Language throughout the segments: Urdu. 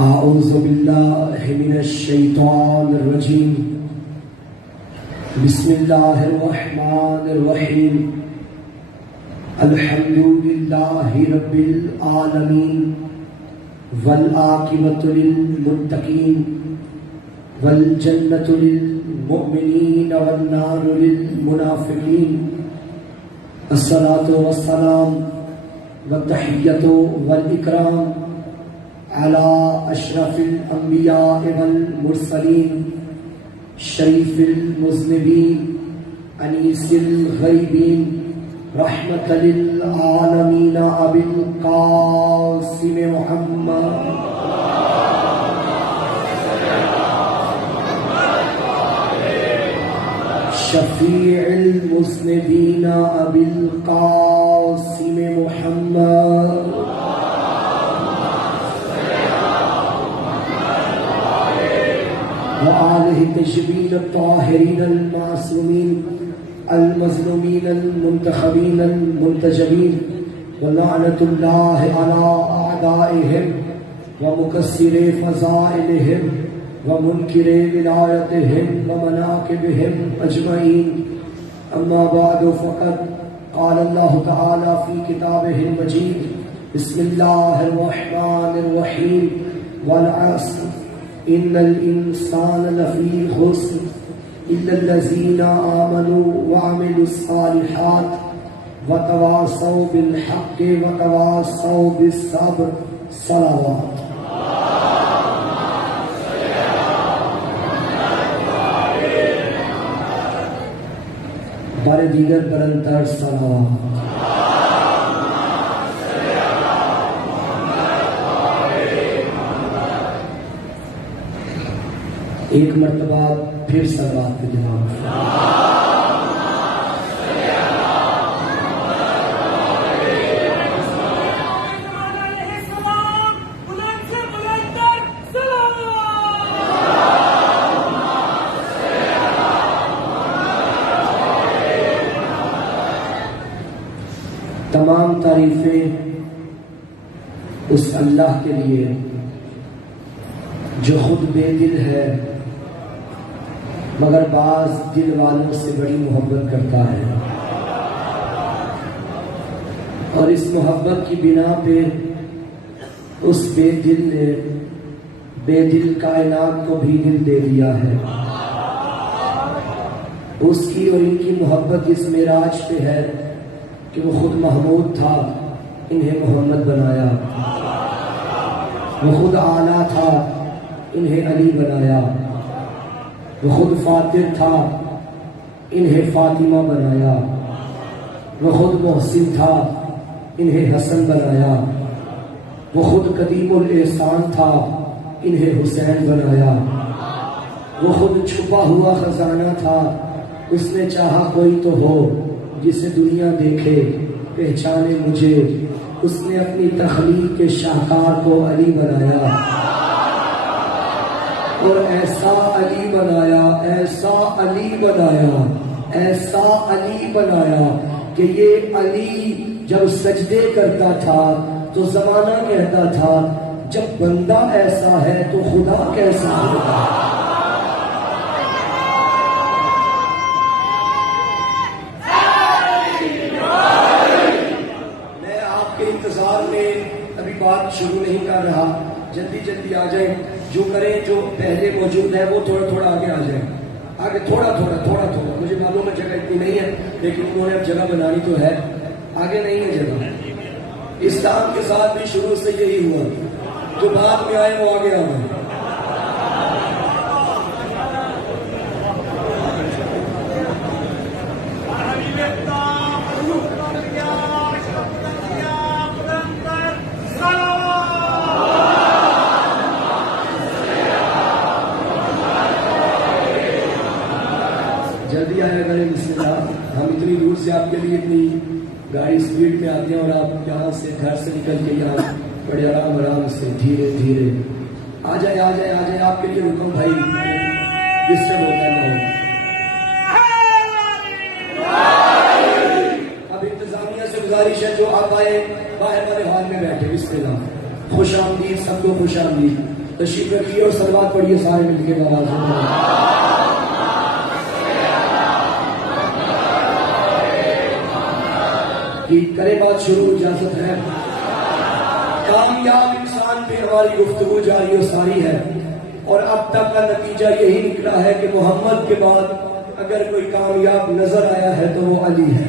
أعوذ بالله من الشيطان الرجيم بسم الله الرحمن الرحيم الحمد لله رب العالمين والعاقبة للمتقين والجنة للمؤمنين والنار للمنافقين الصلاة والسلام والتحية والإكرام على أشرف الأنبياء والمرسلين شريف المذنبين أنيس الغيبين رحمة للعالمين أبي القاسم محمد شفيع المذنبين أبي القاسم محمد وآله الطيبين الطاهرين المعصومين المظلومين المنتخبين المنتجبين ولعنة الله على أعدائهم ومكسر فضائلهم ومنكر ولايتهم ومناكبهم أجمعين أما بعد فقد قال الله تعالى في كتابه المجيد بسم الله الرحمن الرحيم والعصر إن الإنسان لفي خسر إلا الذين آمنوا وعملوا الصالحات وتواصوا بالحق وتواصوا بالصبر صلوات بار دیگر بلندتر صلوات ایک مرتبہ پھر صلوات پہ جناب تمام تعریفیں اس اللہ کے لیے جو خود بے دل ہے مگر بعض دل والوں سے بڑی محبت کرتا ہے، اور اس محبت کی بنا پہ اس بے دل نے بے دل کائنات کو بھی دل دے دیا ہے۔ اس کی اور ان کی محبت اس معراج پہ ہے کہ وہ خود محمود تھا، انہیں محمد بنایا، وہ خود اعلیٰ تھا، انہیں علی بنایا، وہ خود فاتر تھا، انہیں فاطمہ بنایا، وہ خود محسن تھا، انہیں حسن بنایا، وہ خود قدیم الاحسان تھا، انہیں حسین بنایا، وہ خود چھپا ہوا خزانہ تھا، اس نے چاہا کوئی تو ہو جسے دنیا دیکھے پہچانے مجھے، اس نے اپنی تخلیق کے شاہکار کو علی بنایا، اور ایسا علی بنایا، ایسا علی بنایا، ایسا علی بنایا کہ یہ علی جب سجدے کرتا تھا تو زمانہ کہتا تھا جب بندہ ایسا ہے تو خدا کیسا ہوگا۔ میں آپ کے انتظار میں ابھی بات شروع نہیں کر رہا، جلدی جلدی آ جائیں، جو کریں جو پہلے موجود ہے وہ تھوڑا تھوڑا آگے آ جائیں، آگے تھوڑا تھوڑا تھوڑا تھوڑا، مجھے معلوم ہے جگہ اتنی نہیں ہے لیکن انہوں نے اب جگہ بنانی تو ہے، آگے نہیں ہے جگہ۔ اسلام کے ساتھ بھی شروع سے یہی ہوا، جو بعد میں آئے وہ آگے آ گئے۔ جلدی آیا کریں، بسم اللہ۔ ہم اتنی دور سے آپ کے لیے اتنی گاڑی سپیڈ میں آتے ہیں اور آپ یہاں سے گھر سے نکل کے یہاں بڑے آرام آرام سے دھیرے دھیرے آ جائے آ جائے آ جائے۔ آپ کے لیے رکو بھائی، ڈسٹرب ہوتا ہے نہ۔ اب انتظامیہ سے گزارش ہے جو آپ آئے باہر والے ہال میں بیٹھے، بسم اللہ۔ خوش آمدید، سب کو خوش آمدید. تشریف رکھیے اور صلوات پڑھیے سارے مل کے آواز میں. کرے بات شروع، اجازت ہے. کامیاب انسان پہ ہماری گفتگو جاری و ساری ہے، اور اب تک کا نتیجہ یہی نکلا ہے کہ محمد کے بعد اگر کوئی کامیاب نظر آیا ہے تو وہ علی ہے.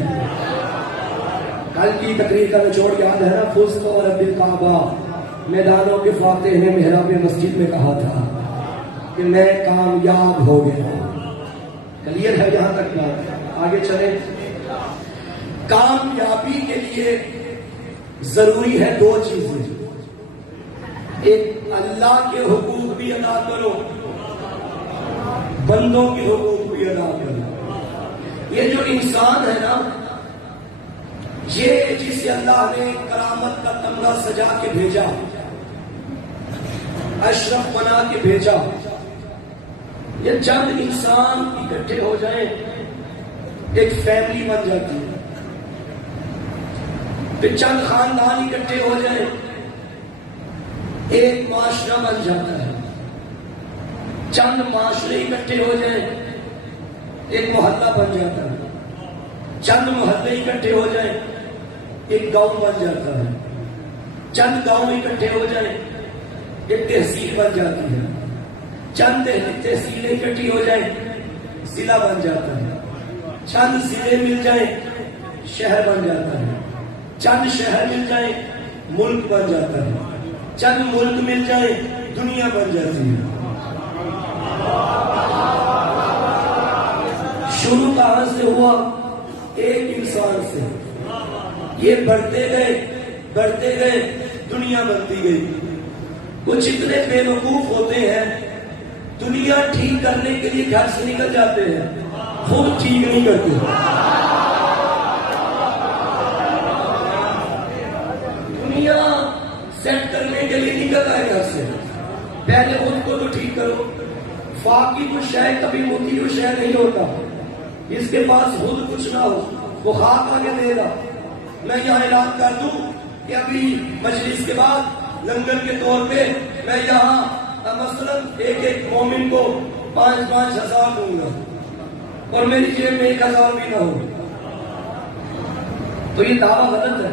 کل کی تقریر کا نچوڑ یاد ہے نا؟ فزت ورب الکعبہ، میدانوں کے فاتح نے محراب مسجد میں کہا تھا کہ میں کامیاب ہو گیا. کلیئر ہے یہاں تک بات؟ آگے چلیں. کامیابی کے لیے ضروری ہے دو چیزیں. ایک، اللہ کے حقوق بھی ادا کرو، بندوں کے حقوق بھی ادا کرو. یہ جو انسان ہے نا، یہ جسے اللہ نے کرامت کا تمغہ سجا کے بھیجا، اشرف بنا کے بھیجا، یہ چند انسان اکٹھے ہو جائیں ایک فیملی بن جاتی ہے. پھر چند خاندان اکٹھے ہو جائیں ایک معاشرہ بن جاتا ہے. چند معاشرے اکٹھے ہو جائیں ایک محلہ بن جاتا ہے. چند محلے اکٹھے ہو جائیں ایک گاؤں بن جاتا ہے. چند گاؤں اکٹھے ہو جائیں ایک تحصیل بن جاتی ہے. چند تحصیلیں اکٹھی ہو جائیں ضلع بن جاتا ہے. چند ضلع مل جائیں شہر بن جاتا ہے. چند شہر مل جائیں ملک بن جاتا ہے. چند ملک مل جائیں دنیا بن جاتی ہے. شروع کہاں سے ہوا؟ ایک انسان سے. یہ بڑھتے گئے دنیا بنتی گئی. کچھ اتنے بے وقوف ہوتے ہیں دنیا ٹھیک کرنے کے لیے گھر سے نکل جاتے ہیں، خود ٹھیک نہیں کرتے. دنیا سیٹ کرنے کے لیے نکل آئے گھر سے، پہلے خود کو تو ٹھیک کرو. فاقی تو شے کبھی موتی کو شے نہیں ہوتا. اس کے پاس خود کچھ نہ ہو وہ خاک آگے دے گا. میں یہاں اعلان کر دوں کہ ابھی مجلس کے بعد لنگر کے طور پہ میں یہاں مثلا ایک مومن کو 5,000 دوں گا اور میری جیب میں 1,000 بھی نہ ہو تو یہ دعویٰ غلط ہے.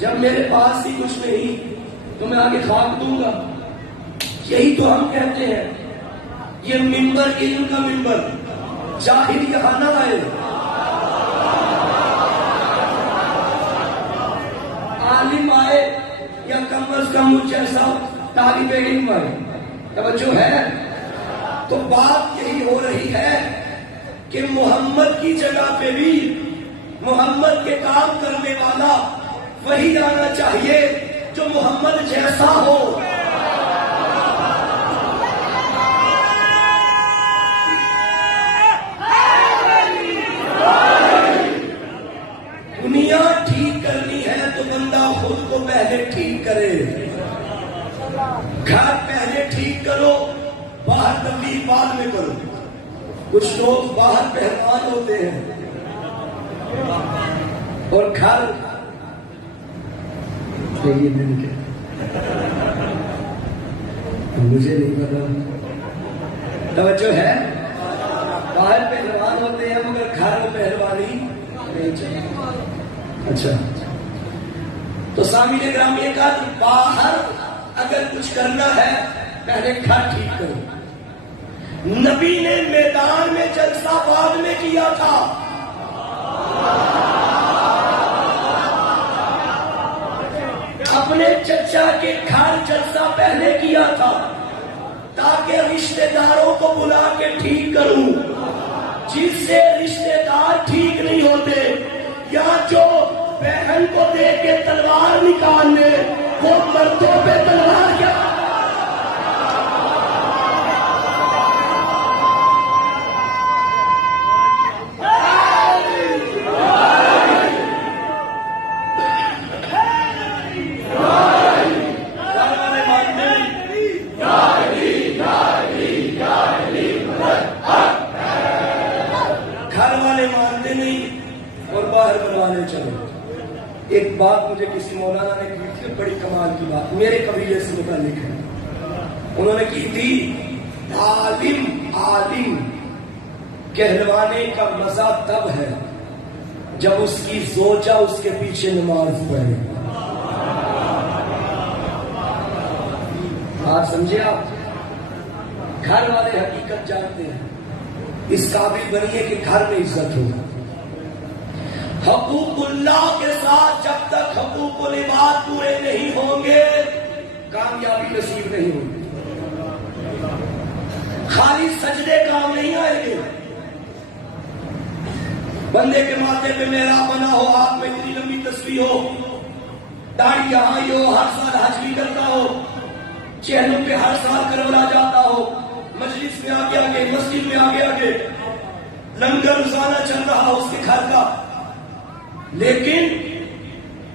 جب میرے پاس ہی کچھ نہیں تو میں آگے خاک دوں گا. یہی تو ہم کہتے ہیں. یہ منبر علم کا منبر، جاہل یہاں نہ آئے. عالم آئے یا کم از کم مجھ جیسا طالب علم آئے. توجہ ہے؟ تو بات یہی ہو رہی ہے کہ محمد کی جگہ پہ بھی محمد کے کام کرنے والا وہی آنا چاہیے جو محمد جیسا ہو. دنیا ٹھیک کرنی ہے تو بندہ خود کو پہلے ٹھیک کرے. گھر پہلے ٹھیک کرو، باہر تبلیغ بعد میں کرو. کچھ لوگ باہر پہلوان ہوتے ہیں اور گھر مجھے نہیں پتا. توجہ ہے؟ باہر پہلوان ہوتے ہیں مگر گھر میں پہلوانی نہیں چاہیے. اچھا تو سامعین گرامی نے کہا باہر اگر کچھ کرنا ہے پہلے گھر ٹھیک کرو. نبی نے میدان میں جلسہ بعد میں کیا تھا. اپنے چچا کے گھر جلسہ پہلے کیا تھا تاکہ رشتہ داروں کو بلا کے ٹھیک کروں. جس سے رشتہ دار ٹھیک نہیں ہوتے یا جو بہن کو دے کے تلوار نکالنے وہ مردوں پہ تلوار کیا. ایک بات مجھے کسی مولانا نے کی تھی بڑی کمال کی بات میرے قبیلے سے متعلق ہے. انہوں نے کی تھی عالم کہلوانے کا مزہ تب ہے جب اس کی زوجہ اس کے پیچھے نماز پڑھے. بات سمجھے آپ؟ گھر والے حقیقت جانتے ہیں. اس قابل بنیے کہ گھر میں عزت ہو. حقوق اللہ کے ساتھ جب تک حقوق العباد پورے نہیں ہوں گے کامیابی نصیب نہیں ہوگی. خالی سجدے کام نہیں آئیں گے. بندے کے ماتھے پہ محراب بنا ہو, ہاتھ میں اتنی لمبی تصویر ہو, داڑھی یہاں ہی ہو, ہر سال حج بھی کرتا ہو, چہروں پہ ہر سال کربلا جاتا ہو, مجلس میں آگے آگے, مسجد میں آگے آگے, لنگر روزانہ چل رہا ہو اس کے گھر کا, لیکن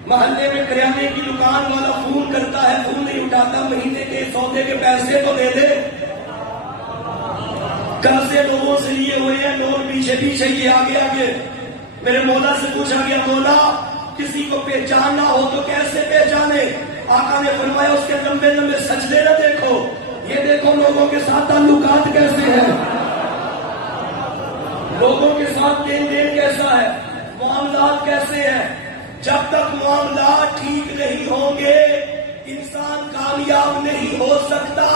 محلے میں کریانے کی دکان والا فون کرتا ہے, فون نہیں اٹھاتا, مہینے کے سودے کے پیسے تو دے دے. قرضے لوگوں سے لیے ہوئے ہیں, لوگ پیچھے پیچھے یہ آگے آگے. میرے مولا سے پوچھا گیا, مولا کسی کو پہچاننا ہو تو کیسے پہچانے؟ آقا نے فرمایا اس کے لمبے لمبے سجدے نہ دیکھو, یہ دیکھو لوگوں کے ساتھ تعلقات کیسے ہیں, لوگوں کے ساتھ لین دین کیسا ہے, معاملات کیسے ہیں. جب تک معاملات ٹھیک نہیں ہوں گے انسان کامیاب نہیں ہو سکتا.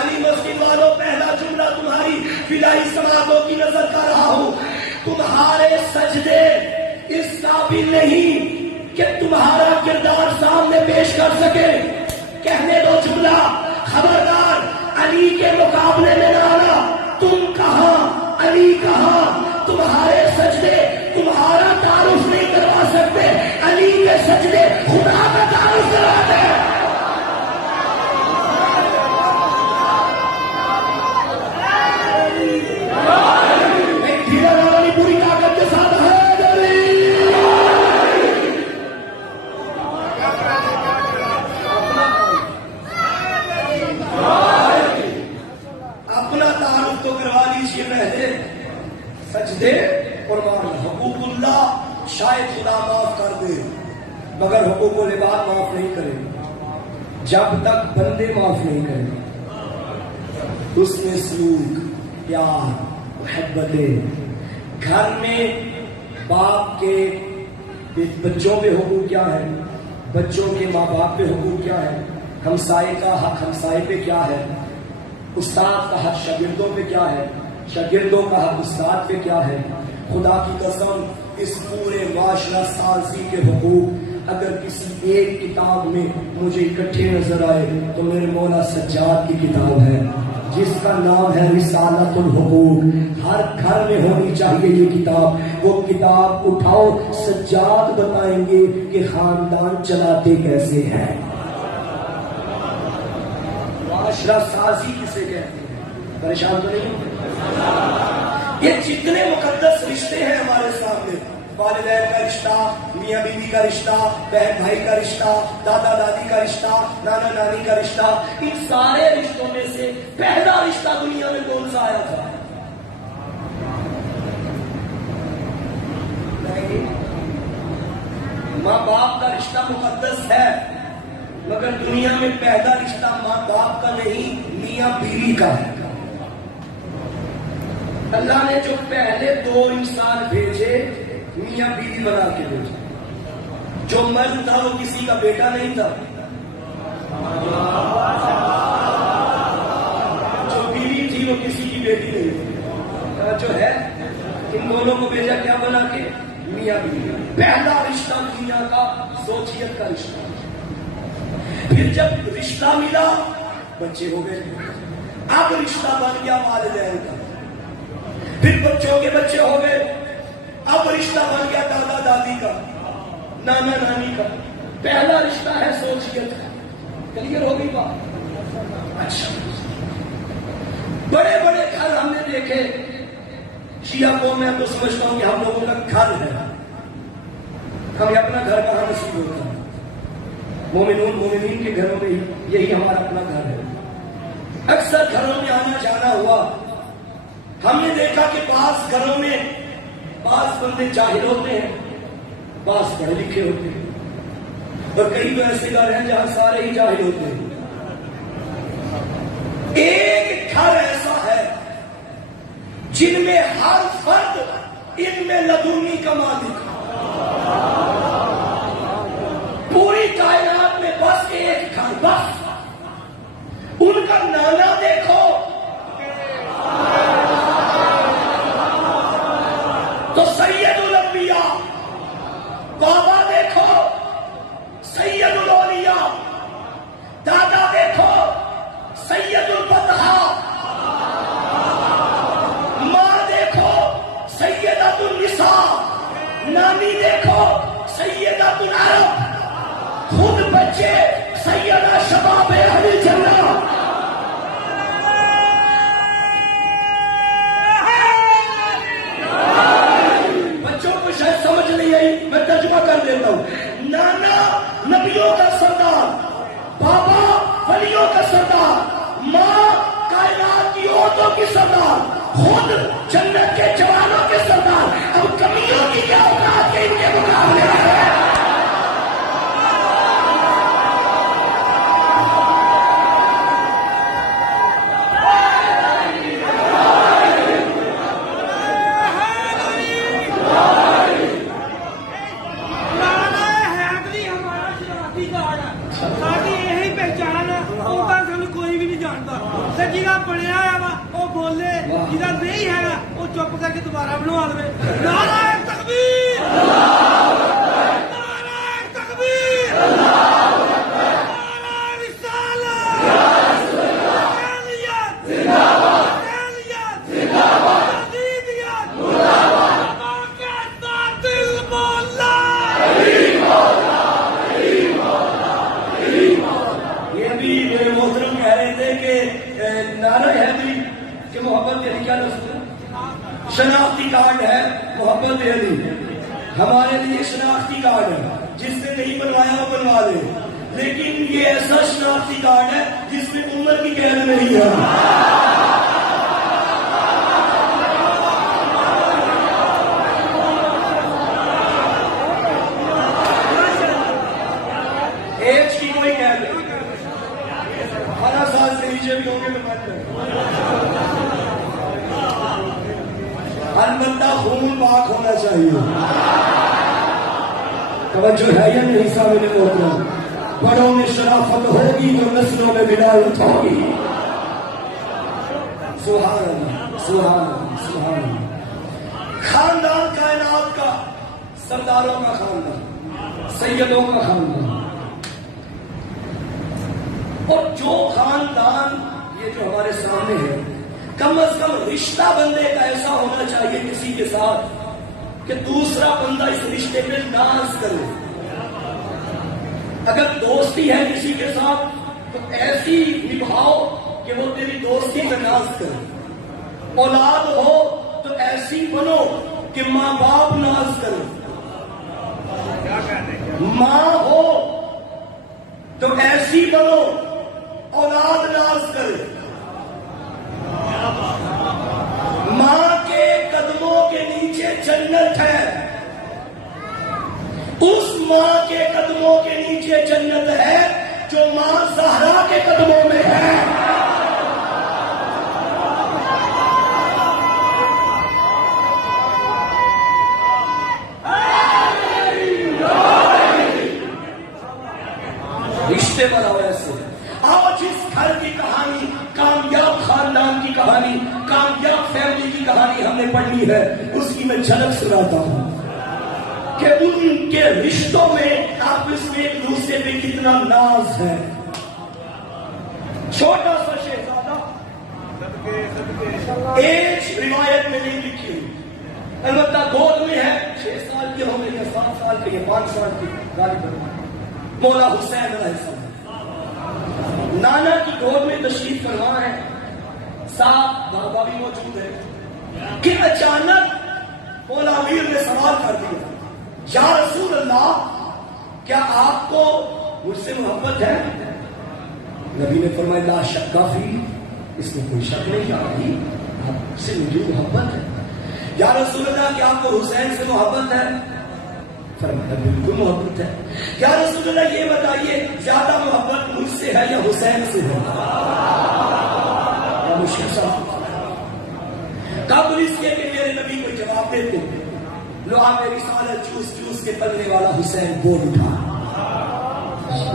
علی مسجد والوں, پہلا جملہ تمہاری فلاحی سماعتوں کی نظر کر رہا ہوں, تمہارے سجدے اس قابل نہیں کہ تمہارا کردار سامنے پیش کر سکے. کہنے دو جملہ, خبردار علی کے مقابلے میں نہ آنا. تم کہاں, علی کہاں, تمہارے سجدے تمہارا تعارف نہیں کروا سکتے, علی کے سجدے خدا کا تعارف کراتے ہیں. ایک دھیرا والی پوری طاقت کے ساتھ ہے اپنا تعارف تو کروا لیجیے پہلے. سجدے اور معاملہ, حقوق اللہ شاید خدا معاف کر دے مگر حقوق العباد معاف نہیں کرے. جب تک بندے معاف نہیں کریں اس میں سلوک, پیار, محبتیں. گھر میں باپ کے بچوں پہ حقوق کیا ہے, بچوں کے ماں باپ پہ حقوق کیا ہے, ہمسائے کا حق ہمسائے پہ کیا ہے, استاد کا حق شاگردوں پہ کیا ہے, شاگردوں کا حق استاد پہ کیا ہے. خدا کی قسم اس پورے معاشرہ سازی کے حقوق اگر کسی ایک کتاب میں مجھے اکٹھے نظر آئے تو میرے مولا سجاد کی کتاب ہے جس کا نام ہے رسالت الحقوق. ہر گھر میں ہونی چاہیے یہ کتاب. وہ کتاب اٹھاؤ, سجاد بتائیں گے کہ خاندان چلاتے کیسے ہیں. معاشرہ سازی کسے کہتے ہیں؟ پریشان تو نہیں ہوتے؟ یہ جتنے مقدس رشتے ہیں ہمارے سامنے, والدین کا رشتہ, میاں بیوی کا رشتہ, بہن بھائی کا رشتہ, دادا دادی کا رشتہ, نانا نانی کا رشتہ, ان سارے رشتوں میں سے پہلا رشتہ دنیا میں کون سا آیا تھا؟ ماں باپ کا رشتہ مقدس ہے مگر دنیا میں پہلا رشتہ ماں باپ کا نہیں, میاں بیوی کا ہے. اللہ نے جو پہلے دو انسان بھیجے میاں بیوی بنا کے بھیجے. جو مرد تھا وہ کسی کا بیٹا نہیں تھا, جو بیوی تھی وہ کسی کی بیٹی نہیں تھی. جو ہے ان دونوں کو بھیجا کیا بنا کے, میاں بیوی. پہلا رشتہ دنیا کا زوجیت کا رشتہ. پھر جب رشتہ ملا بچے ہو گئے, اب رشتہ بن گیا والدین کا. پھر بچوں کے بچے ہو گئے, اب رشتہ بن گیا دادا دادی کا, نانا نانی کا. پہلا رشتہ ہے زوجیت کا. کلیئر ہو گئی بات؟ اچھا, بڑے بڑے گھر ہم نے دیکھے. شیعہ قوم میں تو سمجھتا ہوں کہ ہم لوگوں کا گھر ہے, ہمیں اپنا گھر کہاں نصیب ہوتا ہے. مومنون مومنین کے گھروں میں یہی ہمارا اپنا گھر ہے. اکثر گھروں میں آنا جانا ہوا, ہم نے دیکھا کہ بعض گھروں میں بعض بندے جاہل ہوتے ہیں, بعض پڑھے لکھے ہوتے ہیں. اور کئی تو ایسے گھر ہیں جہاں سارے ہی جاہل ہوتے ہیں. ایک گھر ایسا ہے جن میں ہر فرد علم لدنی کا مالک. پوری کائنات میں بس ایک گھر، بس ان کا نانا دیکھو تو سید الانبیاء، بابا دیکھو سید الاولیاء، دادا دیکھو سید البطحاء، ماں دیکھو سیدۃ النساء، نانی دیکھو سیدۃ العرب، خود بچے سیدہ شباب اہل جنہ. بچوں کو شاید سمجھ نہیں آئی، میں ترجمہ کر دیتا ہوں. نانا نبیوں کا سردار، بابا ولیوں کا سردار، ماں کائنات کی عورتوں کی سردار، خود جنت کے جوانوں کے سردار. اب کمیوں کی کیا اوقات کے ان کے مقابلے ہے؟ چپ کر کے دوبارہ بنوا لے. نعرہ تکبیر، نعرہ تکبیر، نعرہ رسالت، اہلیت، اہلیت، یزیدیت، حماقت، باطل مولا. یہ بھی میرے محترم کہہ رہے تھے کہ نعرہ ہے بھی کہ محبت یعنی کیا دوست شناختی کارڈ ہے. محبت علی ہمارے لیے شناختی کارڈ ہے، جس نے نہیں بنوایا وہ بنوا لے. لیکن یہ ایسا شناختی کارڈ ہے جس میں عمر کی قید نہیں ہے. ایج کی کوئی قید نہیں، 18 سال سے نیچے بھی ہوں گے البتہ خون پاک ہونا چاہیے. توجہ ہے یا نہیں سامنے محترم؟ بڑوں میں شرافت ہوگی تو نسلوں میں ولایت ہوگی. سبحان اللہ، سبحان اللہ، سبحان اللہ. خاندان کائنات کا، سرداروں کا خاندان، سیدوں کا خاندان. اور جو خاندان یہ جو ہمارے سامنے ہے، کم از کم رشتہ بندے کا ایسا ہونا چاہیے کسی کے ساتھ کہ دوسرا بندہ اس رشتے پہ ناز کرے. اگر دوستی ہے کسی کے ساتھ تو ایسی نبھاؤ کہ وہ تیری دوستی پہ ناز کرے. اولاد ہو تو ایسی بنو کہ ماں باپ ناز کرے. ماں ہو تو ایسی بنو اولاد ناز کرے. ماں کے قدموں کے نیچے جنت ہے، اس ماں کے قدموں کے نیچے جنت ہے جو ماں زہرا کے قدموں میں ہے. رشتے بناؤ ایسے. آؤ جس گھر کی کہانی، کامیاب خاندان کی کہانی، کامیاب فیملی کی کہانی ہم نے پڑھی ہے، اس کی میں جھلک سناتا ہوں کہ ان کے رشتوں میں آپس میں ایک دوسرے پہ کتنا ناز ہے. چھوٹا سا شہزادہ، ایج روایت میں نہیں لکھی ہوئی، البتہ گود میں ہے. 6 سال کے ہو گئے یا 7 سال کے یا 5 سال کی غالباً مولا حسین علیہ السلام نانا کی گود میں تشریف فرما ہے. ساتھ بابا بھی موجود ہے کہ اچانک مولا امیر نے سوال کر دیا، یا رسول اللہ کیا آپ کو مجھ سے محبت ہے؟ نبی نے فرمایا لا شک فی، اس میں کوئی شک نہیں کہ آپ سے مجھے محبت ہے. یا رسول اللہ کیا آپ کو حسین سے محبت ہے؟ فرمایا بالکل محبت ہے. یا رسول اللہ یہ بتائیے زیادہ محبت مجھ سے ہے یا حسین سے ہے؟ قبل اس کے کہ میرے نبی کو جواب دیتے لوہا میں رسالت چوس چوس کے پلنے والا حسین بول اٹھا.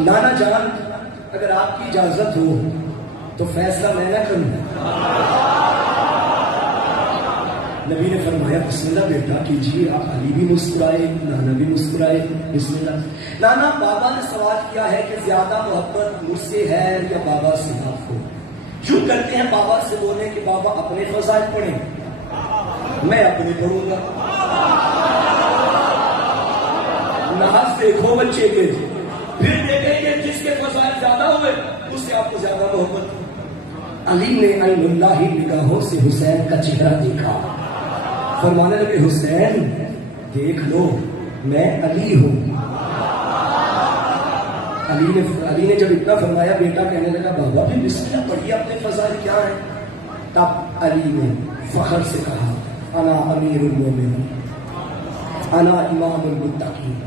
نانا جان اگر آپ کی اجازت ہو تو فیصلہ میں نہ کروں. نبی نے فرمایا بسم اللہ بیٹا کیجیے. آپ علی بھی مسکرائے, نانا بھی مسکرائے. بسم اللہ. نانا بابا نے سوال کیا ہے کہ زیادہ محبت مجھ سے ہے یا بابا سے آپ کو؟ یوں کرتے ہیں بابا سے بولے کہ بابا اپنے فضائل پڑھیں, میں اپنے پڑھوں گا. ناز دیکھو بچے کے, پھر دیکھیں کہ جس کے فضائل زیادہ ہوئے اس سے آپ کو زیادہ محبت. علی نے عین اللہ نگاہوں سے حسین کا چہرہ دیکھا, فرمانے لگے حسین دیکھ لو میں علی ہوں. علی نے جب اتنا فرمایا بیٹا کہنے لگا بابا بھی بسم اللہ پڑھیے اپنے فضائل کیا ہیں. تب علی نے فخر سے کہا انا امیر المومنین, انا امام المتقین,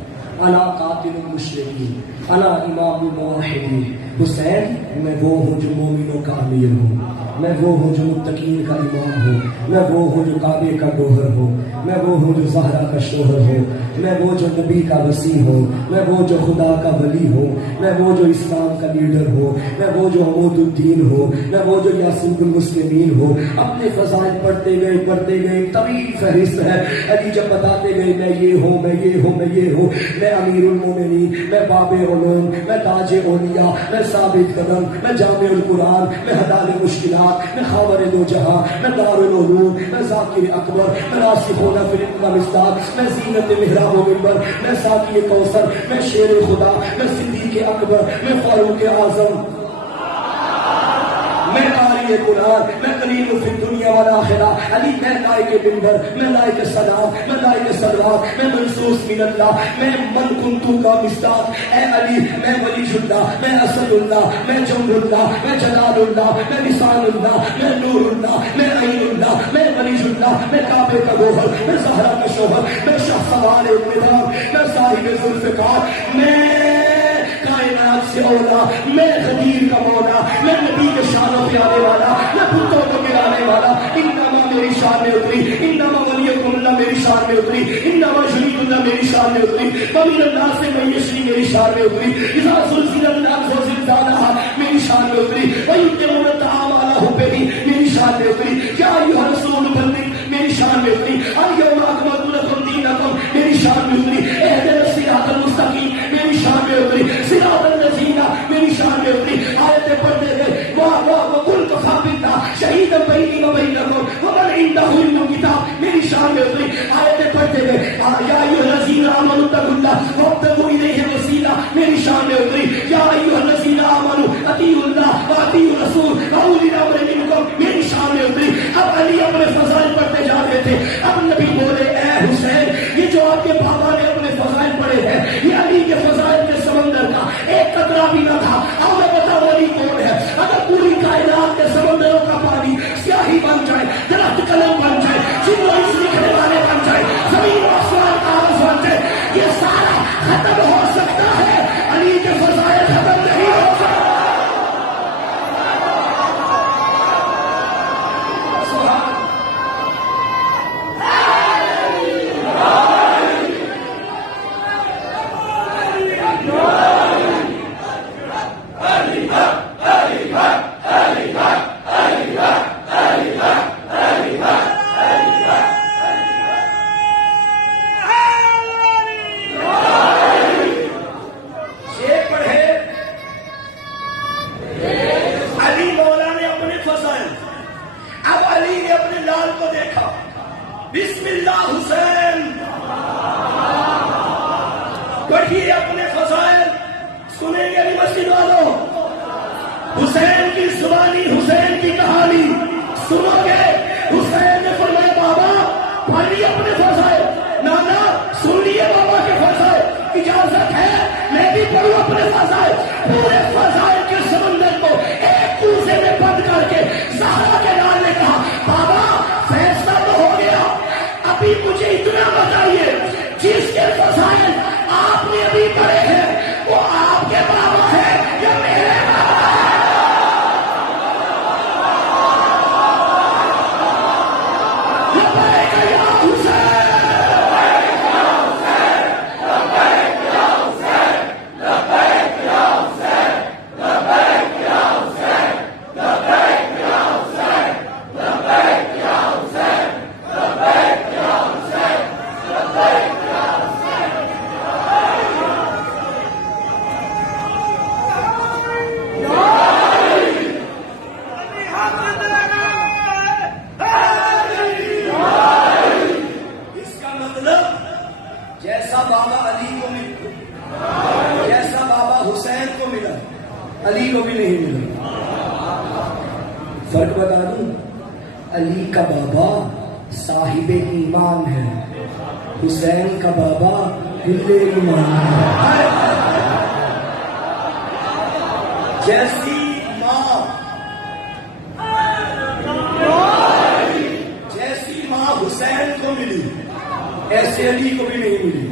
انا قاتل المشرکین, انا امام الموحدین. حسین میں وہ ہوں جو مومنوں کا امیر ہوں, میں وہ ہوں جو متقین کا امام ہوں, میں وہ ہوں جو کعبے کا گوہر ہوں, میں وہ ہوں جو زہرا کا شوہر ہوں, میں وہ جو نبی کا وسیع ہوں, میں وہ جو خدا کا ولی ہوں, میں وہ جو اسلام کا لیڈر ہوں, میں وہ جو عمود الدین ہوں, میں وہ جو یاسین المسلمین ہوں. اپنے فضائل پڑھتے گئے طویل فہرست ہے. علی جب بتاتے گئے میں یہ ہوں, میں یہ ہوں, میں یہ ہوں, میں امیر المومنین, میں باب علوم, میں تاج اولیاء, میں ثابت قدم, میں جامع القرآن, میں حلال مشکلات, میں خاور دو جہاں, میں دار العلوم, میں ذاکر اکبر, میں راسخون فی العلم مصداق, میں زینت محراب و منبر, میں ساقی کوثر, میں شیر خدا, میں صدیق اکبر, میں فاروق اعظم, میں قاری قرآن, میں کریم فی الدنیا والآخرہ. علی میں لائق منبر, میں لائق سلام, میں لائق سلوات, میں منصوص من اللہ, میں من کنتو کا مصداق. اے علی میں ولی اللہ, میں اسد اللہ, میں جمر اللہ, میں جلال اللہ, میں لسان اللہ, میں نور اللہ, میں عین اللہ, میں ولی اللہ, میں کعبے کا گوہر, میں زہرا کا شوہر, میں شاہ سوار اقتدار, میں صاحب ذوالفقار, میں کائنات سے اولا, میں غدیر کا مولا, میں نبی کے شان و پیارے والا, میں بتوں کو گرانے والا. انما میری شان میں اتری, انما ولیکم اللہ میری شان میں اتری, انما شریف اللہ میری شان میں اتری, ومن اللہ سے میں یشری میری شان میں اتری, اذا زلزل الارض زلزالها میری شان میں اتری, ویطعمون الطعام علی حبہ میری شان میں اتری, یا ایھا الرسول بلغ میری شان میں اتری, الیوم اکملت لکم دینکم میری شان میں اتری, اہدنا الصراط المستقیم میری شان میں اتری, صراط الذین میری شان میں اتری. آیتیں پڑھتے گئے وقل کفی باللہ شہیدا بینی و بینکم ومن عنده علم الکتاب میری شان میں اتری. آیتیں پڑھتے گئے یا ایھا الذین آمنوا اتقوا اللہ وابتغوا الیہ الوسیلہ میری شان میں اتری, یا ایھا الذین آمنوا اطیعوا اللہ واطیعوا الرسول واولی الامر منکم میری شان میں اتری. اب علی اپنے فضائل پڑھتے جا رہے تھے. اب نبی بولے اے حسین یہ جو آپ کے بابا نے اپنے فضائل پڑھے ہیں یہ علی کے فضائل کے سمندر کا ایک قطرہ بھی نہ تھا. اب میں بتاؤ علی کون ہے؟ اگر پوری کائنات کے سمندروں کا پانی سیاہی بن جائے, درخت قلم بن جائے, جنوائز لکھنے والے بن جائے, زمین آسمان کاغذ بن جائے, یہ سارا ختم ہو سکتا ہے, علی کے فضائل ختم نہیں ہو سکتے. بسم اللہ حسین پڑھیے اپنے فضائل. سنیں گے نہیں مسجد والوں, حسین کی زبانی, حسین کی کہانی سنو گے. حسین نے فرمایا بابا پڑھیے اپنے فضائل. نانا سن لیے بابا کے فضائل, اجازت ہے میں بھی پڑھوں اپنے فضائل. پورے فضائل کے سمندر کو ایک کوزے میں بند کر کے زہرا کے لال نے کہا بابا فیصلہ تو ہو گیا, ابھی مجھے اتنا بتائیے جس کے فضائل اس کا مطلب جیسا بابا علی کو ملا، جیسا بابا حسین کو ملا، علی کو بھی نہیں ملا۔ فرق بتا دوں، علی کا بابا صاحب ایمان ہے، حسین کا بابا دل ایمان ہے۔ جیسی ماں حسین کو ملی ایسے علی کو بھی نہیں ملی،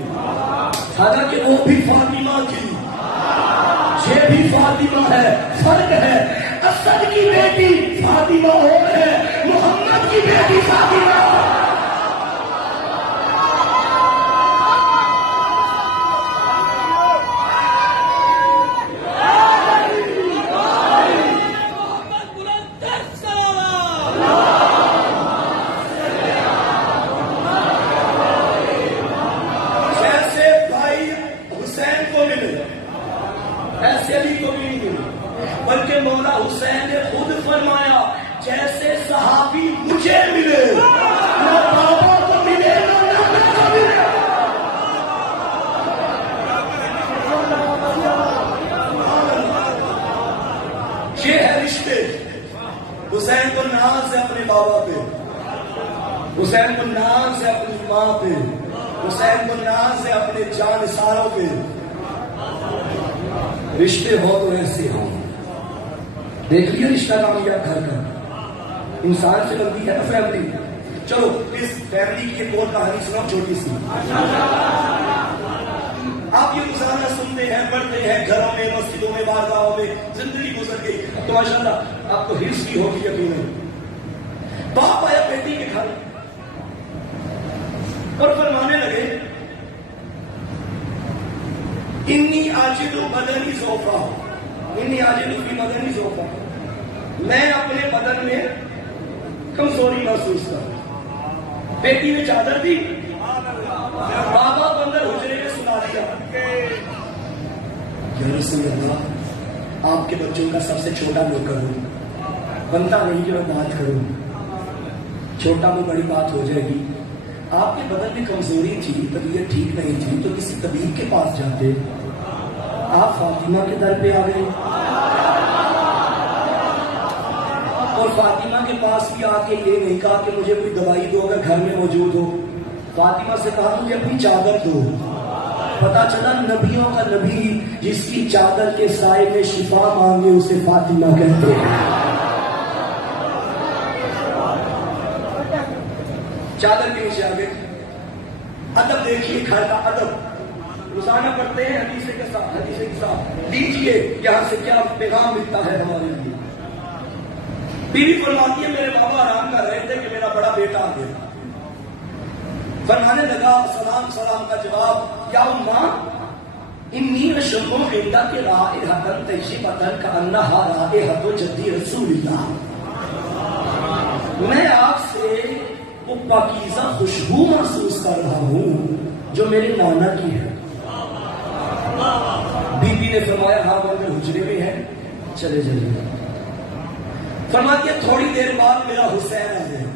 حالانکہ وہ بھی فاطمہ کی، یہ بھی فاطمہ ہے۔ فرق ہے، اسد کی بیٹی فاطمہ اور ہے، محمد کی بیٹی فاطمہ۔ ایسے علی کو بھی نہیں ملی، بلکہ مولا حسین نے خود فرمایا جیسے صحابی مجھے ملے، نہ بابا کو ملے نہ نانا کو ملے۔ یہ ہے رشتے۔ حسین کو ناز ہے اپنے بابا پہ، حسین کو ناز ہے اپنی ماں پہ، حسین کو ناز ہے اپنے جانثاروں پہ۔ رشتے ہو تو ایسے ہوں۔ دیکھ لیا رشتہ کامیاب گھر کا، انسان سے بنتی ہے نا فیملی۔ چلو اس فیملی کی ایک اور کہانی سناؤ چھوٹی سی۔ آپ یہ گزارنا سنتے ہیں، پڑھتے ہیں، گھروں میں، مسجدوں میں، بارگاہوں میں، زندگی گزر گئی تو ماشاءاللہ آپ کو ہرس کی ہوگی یقیناً۔ باپ آیا بیٹی کے گھر اور فرمانے لگے انی عاجز بدنی ضعفا، انی عاجز فی بدنی ضعفا، میں اپنے بدن میں کمزوری محسوس کروں۔ بیٹی نے چادر دی، بابا کو اندر حجرے میں سلا دیا، یا رسول اللہ آپ کے بچوں کا سب سے چھوٹا نوکر ہوں، بنتا نہیں کہ میں بات کروں، چھوٹا میں بڑی بات ہو جائے گی۔ آپ کے بدن میں کمزوری تھی، طبیعت ٹھیک نہیں تھی تو کسی طبیب کے پاس جاتے، آپ فاطمہ کے در پہ آ گئے اور فاطمہ کے پاس بھی آ کے یہ نہیں کہا کہ مجھے کوئی دوائی دو اگر گھر میں موجود ہو، فاطمہ سے کہا مجھے اپنی چادر دو۔ پتا چلا نبیوں کا نبی جس کی چادر کے سائے میں شفا مانگے اسے فاطمہ کہتے ہیں۔ چادر کے نیچے آ گئے۔ ادب دیکھیے، گھر کا ادب روزانہ پڑھتے ہیں حدیث کے ساتھ لیجیے یہاں سے کیا پیغام ملتا ہے ہمارے لیے۔ بیوی فرماتی ہے میرے بابا آرام کر رہے تھے کہ میرا بڑا بیٹا آ گیا، فرمانے لگا سلام سلام کا جواب، یا اماں انی اشم عندک رائحۃ طیبۃ کأنہا رائحۃ جدی رسول اللہ، میں آپ سے وہ پاکیزہ خوشبو محسوس کر رہا ہوں جو میرے نانا کی ہے۔ بی بی نے فرمایا ہاں وہ اندر حجرے میں ہے، چلے جائیے۔ فرماتی ہے تھوڑی دیر بعد میرا حسین آ گیا،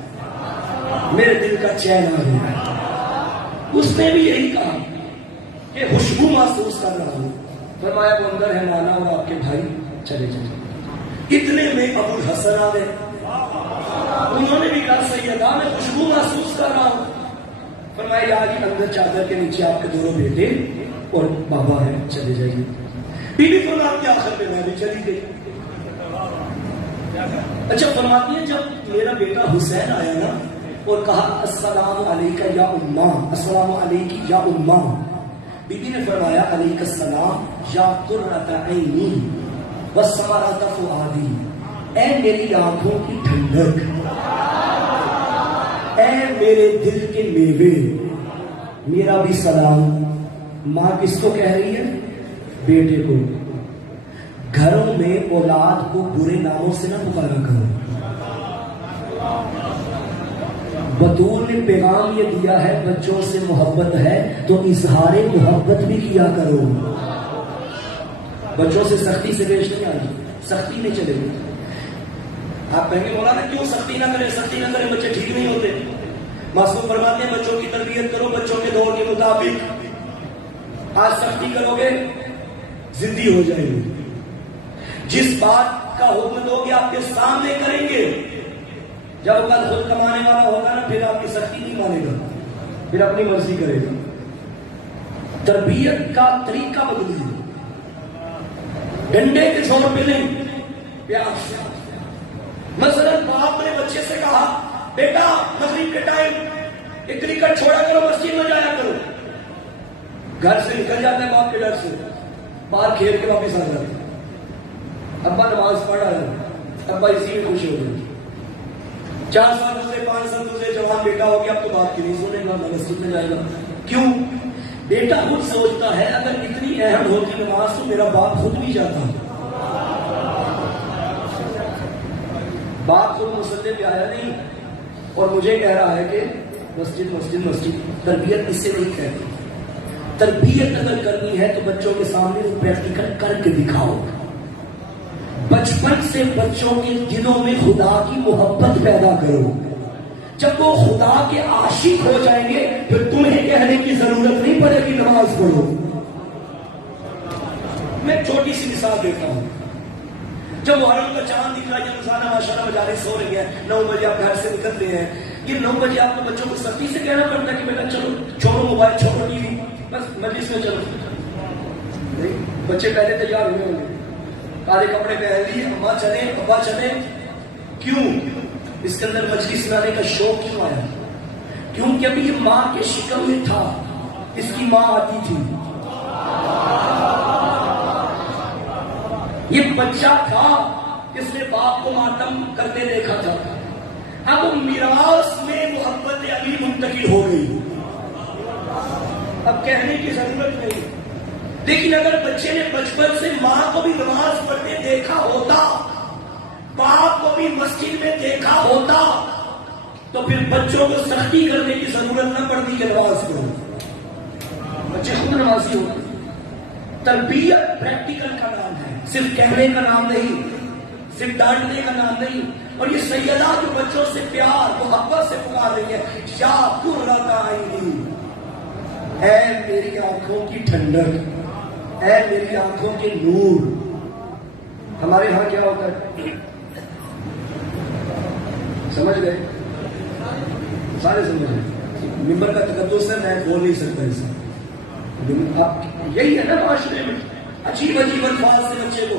میرے دل کا چین آ گیا، اس نے بھی یہی کہا کہ خوشبو محسوس کر رہا ہوں۔ فرمایا وہ اندر ہے نانا اور آپ کے بھائی، چلے جائیے۔ اتنے میں ابو الحسن آ گئے، انہوں نے بھی کہا سیدہ میں خوشبو محسوس کر رہا ہوں۔ فرمایا یا علی اندر چادر کے نیچے آپ کے دونوں بیٹے اور بابا ہے، چلے جائیے۔ بی بی فرماتی آخر میں میں بھی چلی گئی۔ اچھا فرماتی ہے جب میرا بیٹا حسین آیا نا اور کہا السلام علیکہ یا اماں، السلام علیکی یا اماں، بی بی نے فرمایا علیک السلام یا قرۃ عینی وثمرۃ فؤادی، اے میری آنکھوں کی ٹھنڈک، اے میرے دل کے میوے، میرا بھی سلام۔ ماں کس کو کہہ رہی ہے؟ بیٹے کو۔ گھروں میں اولاد کو برے ناموں سے نہ پکارا کرو۔ بطول نے پیغام یہ دیا ہے بچوں سے محبت ہے تو اظہار محبت بھی کیا کرو۔ بچوں سے سختی سے پیش نہیں آئی، سختی نہیں چلے گی۔ آپ کہیں گے مولانا کیوں سختی نہ کریں، سختی نہ کریں بچے ٹھیک نہیں ہوتے. معصوم فرماتے ہیں بچوں کی تربیت کرو بچوں کے دور کے مطابق. آج سختی کرو گے ضدی ہو جائیں گے. جس بات کا حکم دو گے آپ کے سامنے کریں گے. جب وہ کل خود کمانے والا ہوگا نا پھر آپ کی سختی نہیں مانے گا، پھر اپنی مرضی کرے گا. تربیت کا طریقہ بدلیے. ڈنڈے کے زور پہ نہیں، پیار سے. مثلا باپ نے بچے سے کہا بیٹا مغرب کے ٹائم ایک کرکٹ چھوڑا کرو مسجد میں جایا کرو. گھر سے نکل جاتا ہے باپ کے ڈر سے، باہر کھیل کے واپس آ جاتا ہے. ابا نماز پڑھا ہے، ابا اسی میں خوش ہو گئے. 4 سال گزرے 5 سال گزرے، جوان بیٹا ہو گیا، اب تو باپ کی نہیں سنے گا، مسجد میں جائے گا. کیوں؟ بیٹا خود سوچتا ہے اگر اتنی اہم ہوتی نماز تو میرا باپ خود بھی جاتا. باپ خود مسجد پہ آیا نہیں اور مجھے کہہ رہا ہے کہ مسجد مسجد مسجد. تربیت اس سے نہیں کہتی. تربیت اگر کرنی ہے تو بچوں کے سامنے وہ پریکٹیکل کر کے دکھاؤ. بچپن سے بچوں کے دلوں میں خدا کی محبت پیدا کرو. جب وہ خدا کے عاشق ہو جائیں گے پھر تمہیں کہنے کی ضرورت نہیں پڑے گی نماز پڑھو. میں چھوٹی سی مثال دیتا ہوں. جب محرم کا چاند دکھ رہا ہے، روزانہ ماشاءاللہ مجالس ہو رہی ہے، 9 بجے آپ گھر سے نکلتے ہیں. یہ 9 بجے آپ کو بچوں کو سختی سے کہنا پڑتا ہے کہ بیٹا چلو چھوڑو موبائل، چھوڑو ٹی وی، بس مجلس میں چلو. نہیں، بچے پہلے تیار ہوئے ہوں گے، کالے کپڑے پہن لیے، اماں چلے ابا چلے. کیوں؟ اس کے اندر مجلس لانے کا شوق کیوں آیا؟ کیونکہ ابھی یہ ماں کے شکم میں تھا. اس کی ماں آتی تھی، یہ بچہ تھا جس نے باپ کو ماتم کرتے دیکھا تھا. اب میراث میں محبت علی منتقل ہو گئی، اب کہنے کی ضرورت نہیں. لیکن اگر بچے نے بچپن سے ماں کو بھی نماز پڑھتے دیکھا ہوتا، باپ کو بھی مسجد میں دیکھا ہوتا، تو پھر بچوں کو سختی کرنے کی ضرورت نہ پڑتی کہ نماز پڑھو. بچے خود نمازی ہوتے. تربیت پریکٹیکل کا نام ہے، صرف کہنے کا نام نہیں، صرف ڈانٹنے کا نام نہیں. اور یہ سیدہ جو بچوں سے پیار محبت سے پکار رہی ہے، یا قرۃ عینی، اے میری آنکھوں کی ٹھنڈک، اے میری آنکھوں کے نور. ہمارے یہاں کیا ہوتا ہے سمجھ گئے؟ سارے سمجھ گئے. ممبر کا تقدس ہے، میں بول نہیں سکتا اسے. یہی ہے نا معاشرے میں عجیب عجیب الفاظ سے بچے کو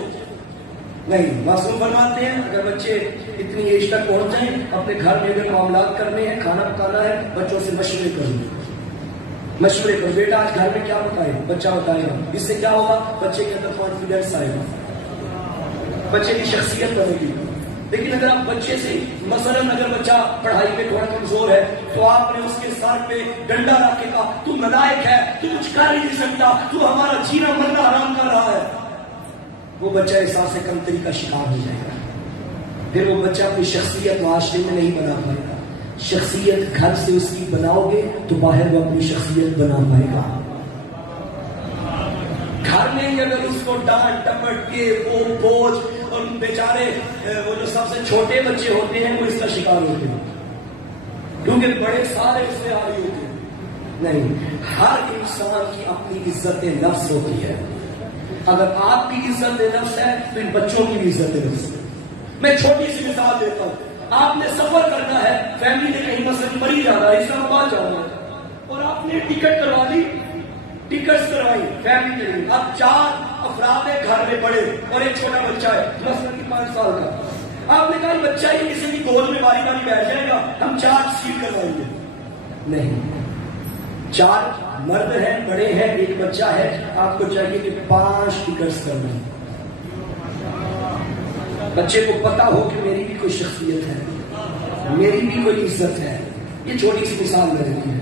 نہیں. معصوم فرماتے ہیں اگر بچے اتنی ایج تک پہنچ جائیں، اپنے گھر میں اگر معاملات کرنے ہیں، کھانا پکانا ہے، بچوں سے مشورے کرو. بیٹا آج گھر میں کیا پکائے، بچہ بتائے گا. اس سے کیا ہوگا؟ بچے کے اندر کانفیڈینس آئے گا، بچے کی شخصیت بنے گی. لیکن اگر آپ بچے سے مثلا اگر بچہ پڑھائی میں تھوڑا کمزور ہے تو آپ نے اس کے سر پہ ڈنڈا رکھ کے کہا تو نالائق ہے، تو کچھ کر ہی نہیں سکتا، تو ہمارا جینا مرنا حرام کر رہا ہے، وہ بچہ احساس کمتری کا شکار ہو جائے گا. پھر وہ بچہ اپنی شخصیت معاشرے میں نہیں بنا پائے گا. شخصیت گھر سے اس کی بناؤ گے تو باہر وہ اپنی شخصیت بنا پائے گا. گھر میں ہی اگر اس کو ڈانٹ ٹپٹ کے وہ بوجھ، اور بیچارے وہ جو سب سے چھوٹے بچے ہوتے ہیں وہ اس کا شکار ہوتے ہیں کیونکہ بڑے سارے اس سے آ رہی ہوتے ہیں. نہیں، ہر انسان کی اپنی عزت نفس ہوتی ہے. اگر آپ کی عزت نفس ہے تو ان بچوں کی بھی عزت نفس ہے. میں چھوٹی سی مثال دیتا ہوں. آپ نے سفر کرنا ہے، فیملی نے کہیں مثلا مری جانا ہے، اسلام آباد جانا ہے، اور آپ نے ٹکٹ کروا دی، ٹکٹس کروائی فیملی کے لیے. اب 4 افراد ہیں گھر میں بڑے اور ایک چھوٹا بچہ ہے مثلا 5 سال کا. آپ نے کہا بچہ ہی کسی کی گود میں باری باری بیٹھ جائے گا، ہم 4 سیٹ کروائیں گے. نہیں، 4 مرد ہیں بڑے ہیں، ایک بچہ ہے، آپ کو چاہیے کہ 5 ٹکٹس کرنا ہے. بچے کو پتا ہو کہ میری بھی کوئی شخصیت ہے، میری بھی کوئی عزت ہے. یہ چھوٹی سی مثال میں رہتی ہے.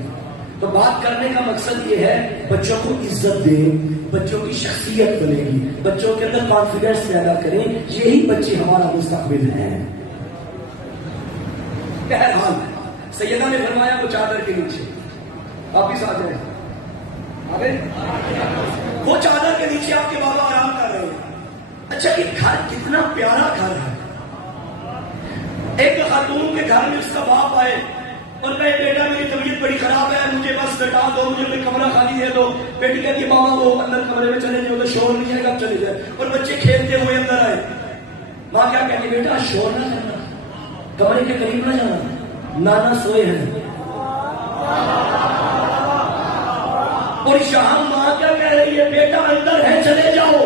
تو بات کرنے کا مقصد یہ ہے بچوں کو عزت دیں، بچوں کی شخصیت بنے گی، بچوں کے اندر کانفیڈنس پیدا کریں. یہی بچے ہمارا مستقبل ہیں. بہرحال سیدہ نے فرمایا وہ چادر کے نیچے واپس آ جائیں. وہ چادر کے نیچے آپ کے بابا آرام کر رہے ہیں. اچھا یہ گھر کتنا پیارا گھر ہے. ایک خاتون کے گھر میں اس کا باپ آئے اور کہے بیٹا میری طبیعت بڑی خراب ہے, مجھے بس لٹا دو, مجھے کوئی کمرہ خالی دے دو. بیٹی کہتی ماما وہ اندر کمرے میں چلے جاؤ, تو شور نہیں جائے گا, چلے جائے. اور بچے کھیلتے ہوئے اندر آئے. ماں کیا کہتی بیٹا شور نہ کرنا, کمرے کے قریب نہ جانا, نانا سوئے ہیں. اور شام ماں کیا کہہ رہی ہے, بیٹا اندر ہے چلے جاؤ,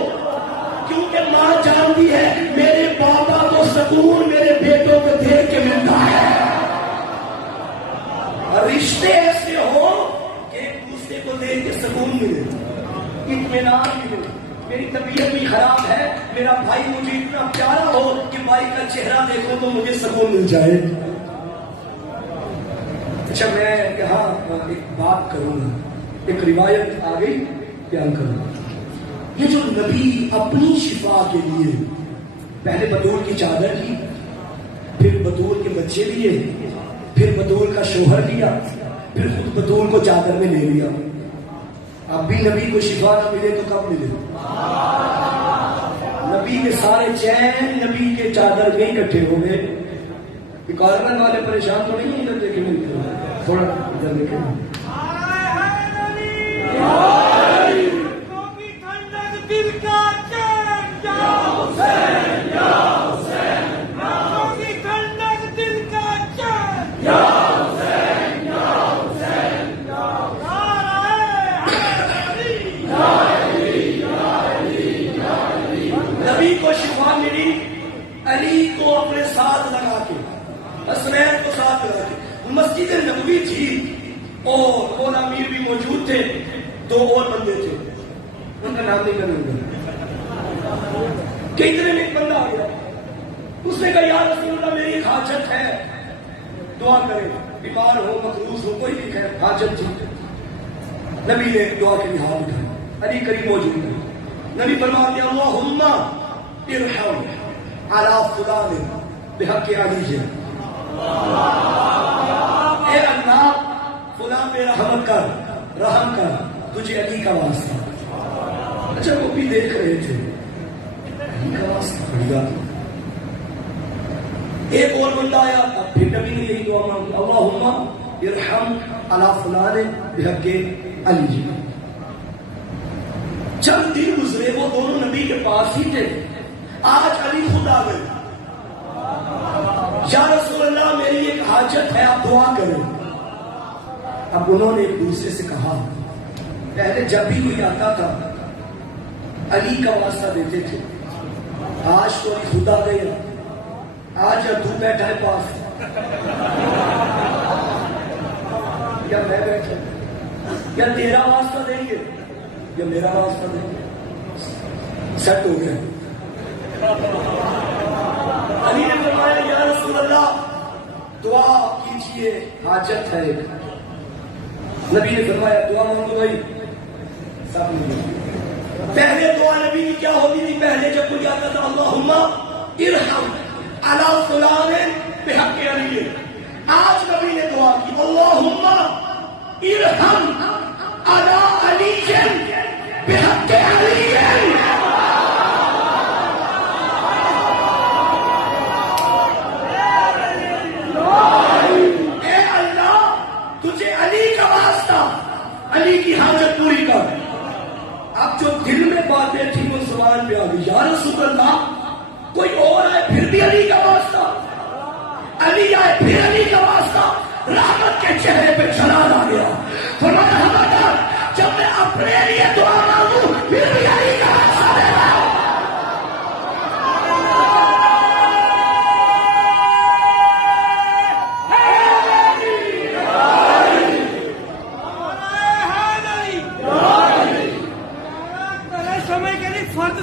کیونکہ ماں جانتی ہے میرے پاپا کو سکون میرے بیٹوں کو دیکھ کے ملتا ہے. رشتے ایسے ہو کہ ایک دوسرے کو دیکھ کے سکون ملے, اطمینان ملے. میری طبیعت بھی خراب ہے, میرا بھائی مجھے اتنا پیارا ہو کہ بھائی کا چہرہ دیکھو تو مجھے سکون مل جائے. اچھا میں یہاں ایک بات کروں گا, ایک روایت آ گئی بیان کروں گا. یہ جو نبی اپنی شفا کے لیے پہلے بطول کی چادر لی, پھر بطول کے بچے لیے, پھر بطول کا شوہر لیا, پھر خود بطول کو چادر میں لے لیا. اب بھی نبی کو شفا نہ ملے تو کب ملے؟ نبی کے سارے چین نبی کے چادر میں اکٹھے ہو گئے. کاربن والے پریشان تو نہیں ادھر دیکھے ملتے, تھوڑا ادھر دیکھیں. دل کا چین یا حسین, یا حسین, کی ٹھنڈک دل کا چین یا حسین, یا حسین, نبی کو شفا ملی علی کو اپنے ساتھ لگا کے, حسنین کو ساتھ لگا کے. مسجد نبوی تھی اور وہ امیر بھی موجود تھے, دو اور بندے تھے, ان کا نام نہیں کروں گا. کتنے میں ایک بندہ آ گیا, اس نے کہا یا رسول اللہ میری ایک حاجت ہے, دعا کرے, بیمار ہو مخلوص ہو کوئی بھی حاجت تھی. نبی نے دعا کے لیے ہاتھ اٹھایا, علی قریب موجود ہے. نبی فرماتے ہیں اللہم ارحم علی فلان بحق علی, اے اللہ فلاں پہ رحم کر, رحم کر, تجھے علی کا واسطہ. اچھا وہ بھی دیکھ رہے تھے علی کا واسطہ بڑھیا. ایک اور بندہ آیا, پھر نبی نے یہی دعا مانگی اللہم ارحم علی فلان بحق علی. چند دن گزرے, وہ دونوں نبی کے پاس ہی تھے. آج علی خود آ گئے, یا رسول اللہ میری ایک حاجت ہے, آپ دعا کریں. اب انہوں نے ایک دوسرے سے کہا, پہلے جب بھی کوئی آتا تھا علی کا واسطہ دیتے تھے, آج تو علی خود آ گئے, آج یا تو بیٹھا ہے پاس یا میں بیٹھا, یا تیرا واسطہ دیں گے یا میرا واسطہ دیں گے. سیٹ ہو گیا. علی نے فرمایا یا رسول اللہ دعا کیجئے, حاجت ہے ایک. نبی نے فرمایا دعا مانگو بھائی. سب نے پہلے دعا نبی کی کیا ہوتی تھی, پہلے جب کوئی آتا تھا اللہم ارحم علی فلان بحق علی. آج نبی نے دعا کی اللہم ارحم علی علی بحق علی. اے اللہ تجھے علی کا واسطہ, علی کی حاجت پوری کر. اب جو دل میں باتیں تھیں وہ سوال پہ آ گئی, یا رسول اللہ کوئی اور آئے پھر بھی علی کا واسطہ, علی آئے پھر علی کا واسطہ. رحمت کے چہرے پہ جلال آ گیا. فرمایا خبردار, جب میں اپنے لیے دعا مانگوں پھر بھی علی کا واسطہ دے رہا ہوں.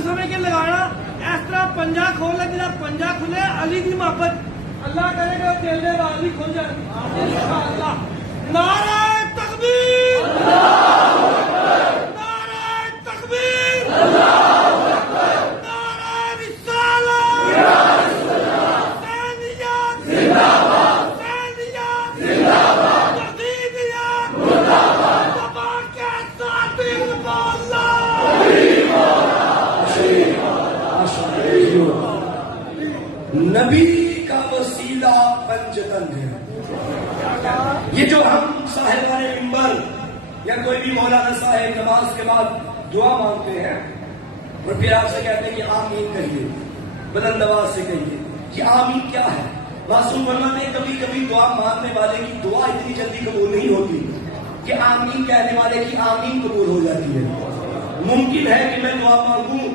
سمے کے لگانا اس طرح پنجا کھول لے, جب پنجا کھلے علی کی محبت اللہ کرے گا چہرے والی کھل جائے انشاءاللہ. نعرہ تکبیر, نعرہ تکبیر, نعرہ رسالت, حسینیت زندہ باد, حسینیت زندہ باد, یزیدیت زندہ باد, زبان کے ساتھ نبی کا وسیلہ حجتن ہے. یہ جو ہم صاحبان منبر یا کوئی بھی مولانا صاحب نماز کے بعد دعا مانگتے ہیں اور پھر آپ سے کہتے ہیں کہ آمین کہیے، بلند آواز سے کہیے، یہ آمین کیا ہے؟ معصوم فرماتے ہیں کبھی کبھی دعا مانگنے والے کی دعا اتنی جلدی قبول نہیں ہوتی کہ آمین کہنے والے کی آمین قبول ہو جاتی ہے. ممکن ہے کہ میں دعا مانگوں،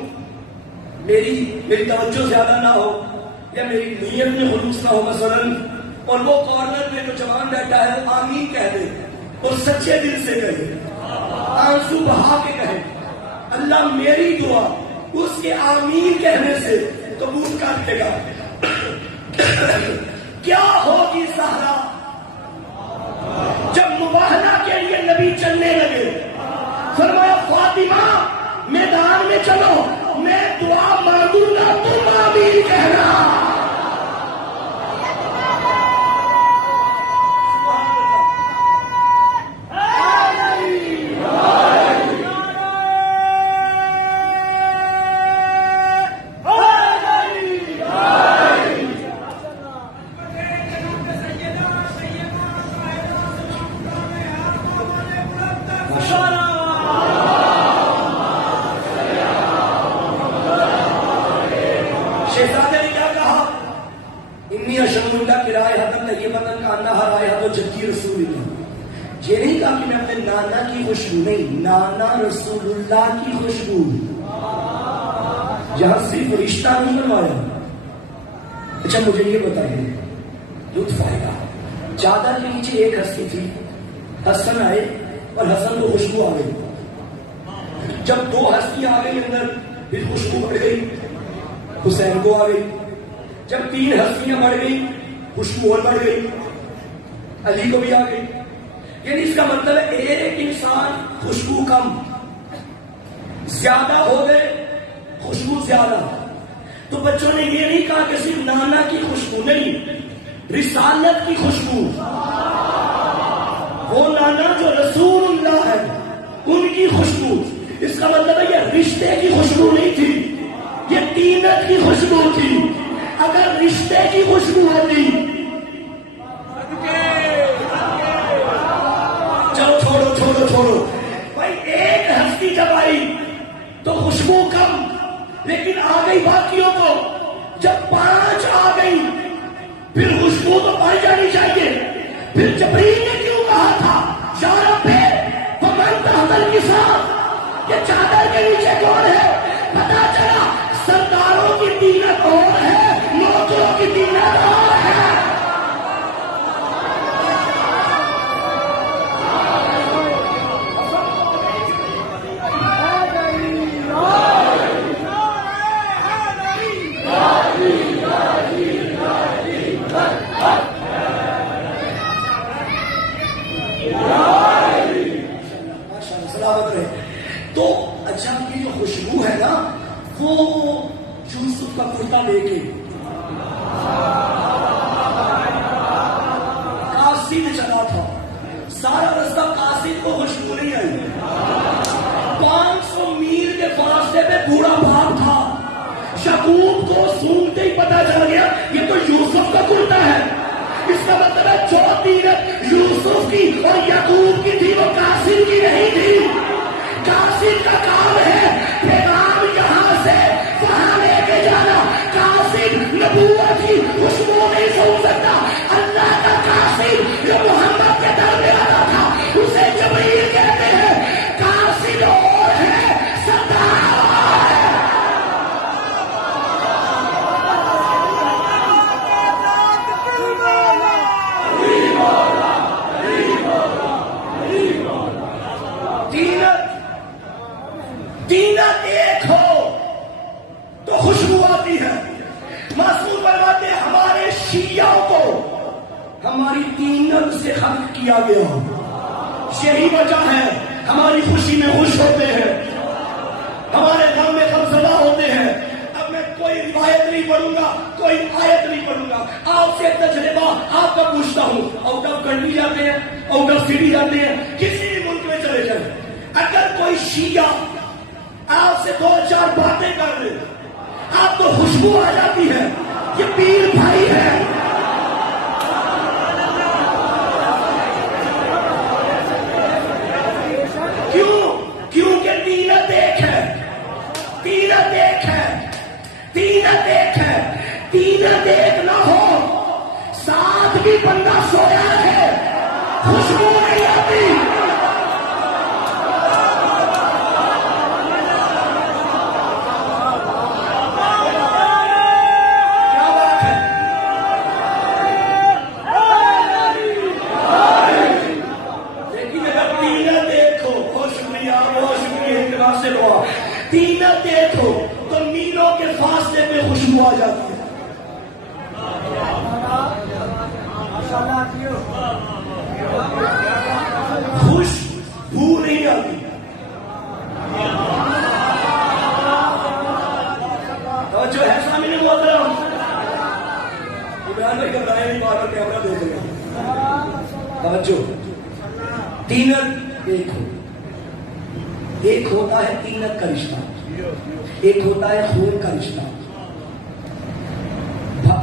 میری توجہ زیادہ نہ ہو یا میری نیت میں خلوص نہ ہو مثلاً، اور وہ کارنر میں جو جوان بیٹھا ہے وہ آمین کہہ دے اور سچے دل سے کہے، آنسو بہا کے کہے، اللہ میری دعا اس کے آمین کہنے سے قبول کر لے گا. کیا ہوگی سہرا جب مباہلہ کے لیے نبی چلنے لگے، فرمایا فاطمہ میدان میں چلو، میں دعا مانگوں گا تم آمین کہنا. شہزادے نے کیا کہا؟ انی اشہد اللہ کی رائحۃ طیبۃ کانہا رائحۃ جدی رسول اللہ. یہ نہیں کہا کہ میں اپنے نانا کی خوشبو، نہیں، نانا رسول اللہ کی خوشبو. یہاں صرف رشتہ نہیں بنوایا. اچھا مجھے یہ بتائیے، لطف آئے گا، چادر کے نیچے ایک ہستی تھی، حسن آئے اور حسن کو خوشبو آ گئی. جب دو ہستی آ گئی اندر پھر خوشبو بڑھ گئی، حسین کو آ گئی. جب تین ہستیاں بڑھ گئی خوشبو اور بڑھ گئی، علی کو بھی آ گئی. یعنی اس کا مطلب ہے ایک انسان خوشبو کم، زیادہ ہو گئے خوشبو زیادہ. تو بچوں نے یہ نہیں کہا کہ صرف نانا کی خوشبو، نہیں، رسالت کی خوشبو. وہ نانا جو رسول اللہ ہے ان کی خوشبو. اس کا مطلب ہے یہ رشتے کی خوشبو نہیں تھی، یہ تینت کی خوشبو تھی. اگر رشتے کی خوشبو ہوتی، چلو چھوڑو بھائی، ایک ہستی جب آئی تو خوشبو کم، لیکن آ گئی باقیوں کو. جب 5 آ گئی پھر خوشبو تو بڑھ جانی چاہیے. پھر جبریل نے کیوں کہا تھا یا رب فمن تحت الکساء، یہ چادر کے نیچے کون ہے؟ پتا چلا سرداروں کی تینت اور ہے، نوکروں کی تینت اور ہے. سلامت رہے. تو اچھا یہ جو خوشبو ہے نا، وہ یوسف کا کرتا لے کے قاصد چلا تھا. سارا رستہ قاصد کو خوشبو نہیں آئی. 500 میل کے فاصلے پہ بوڑھا باپ تھا. یعقوب کو سونگتے ہی پتا چل گیا یہ تو یوسف کا کرتا ہے. اس کا مطلب ہے جو تینت یوسف کی اور یعقوب کی تھی وہ قاصد کی نہیں تھی. قاصد کا کام ہے پیغام یہاں سے وہاں لے کے جانا. قاصد نبوت کی خوشبو نہیں سن سکتا. اللہ کا قاصد جو محمد کے در میں آتا تھا اسے جبریل کہتے ہیں. قاصد اور ہے، سردار اور ہے. تینت ایک ہو تو خوشبو آتی ہے. معصوم فرماتے ہیں ہمارے شیعوں کو ہماری تینت سے خلق کیا گیا. یہی وجہ ہے ہماری خوشی میں خوش ہوتے ہیں، ہمارے غم میں غمزدہ ہوتے ہیں. اب میں کوئی روایت نہیں پڑھوں گا، کوئی آیت نہیں پڑھوں گا. آپ سے ایک تجربہ آپ کا پوچھتا ہوں. آؤٹ آف کنٹری جاتے ہیں، آؤٹ آف سٹی جاتے ہیں، کسی بھی ملک میں چلے جائیں، اگر کوئی شیعہ آپ سے 2-4 باتیں کر لے آپ کو خوشبو آ جاتی ہے. یہ پیر بھائی ہے. رات بھی بندہ سویا ہے خوشبو نہیں آتی. تینت دیکھو تو میلوں کے فاصلے میں خوشبو آ جاتی ہے. خوشبو نہیں آتی. جو ہے سامنے محترم عمران بھائی گھبرائے نہیں بار بار کیمرہ دیکھ رہے ہیں. توجہ. تینت دیکھو. ایک ہوتا ہے تینت کا رشتہ, ایک ہوتا ہے خون کا رشتہ.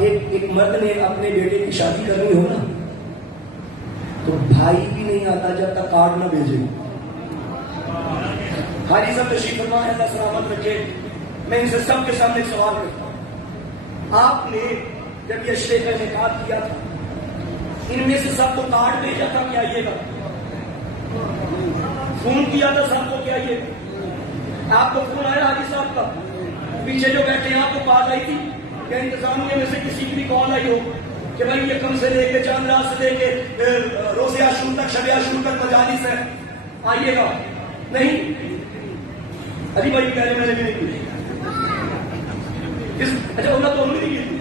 ایک مرد نے اپنے بیٹے کی شادی کرنی ہو نا تو بھائی بھی نہیں آتا جب تک کارڈ نہ بھیجے. حاجی صاحب تشریف فرما, اللہ سلامت رکھے. میں ان سے سب کے سامنے سوال کرتا ہوں, آپ نے جب یہ شیخ کا نکاح کیا تھا ان میں سے سب کو کارڈ بھیجا تھا کیا آئیے گا؟ فون کیا تھا سب کو کیا یہ آپ کو فون آیا حاجی صاحب کا؟ پیچھے جو بیٹھے ہیں آپ کو بات آئی تھی کیا انتظامیہ میں سے کسی کی بھی کال آئی ہو کہ بھائی یہ کم سے لے کے چاند رات سے لے کے روز عاشور تک شب عاشور تک مجالس ہے آئیے گا؟ نہیں. علی بھائی پہلے میں نے بھی نہیں کی. اچھا انہوں تو نہیں کی.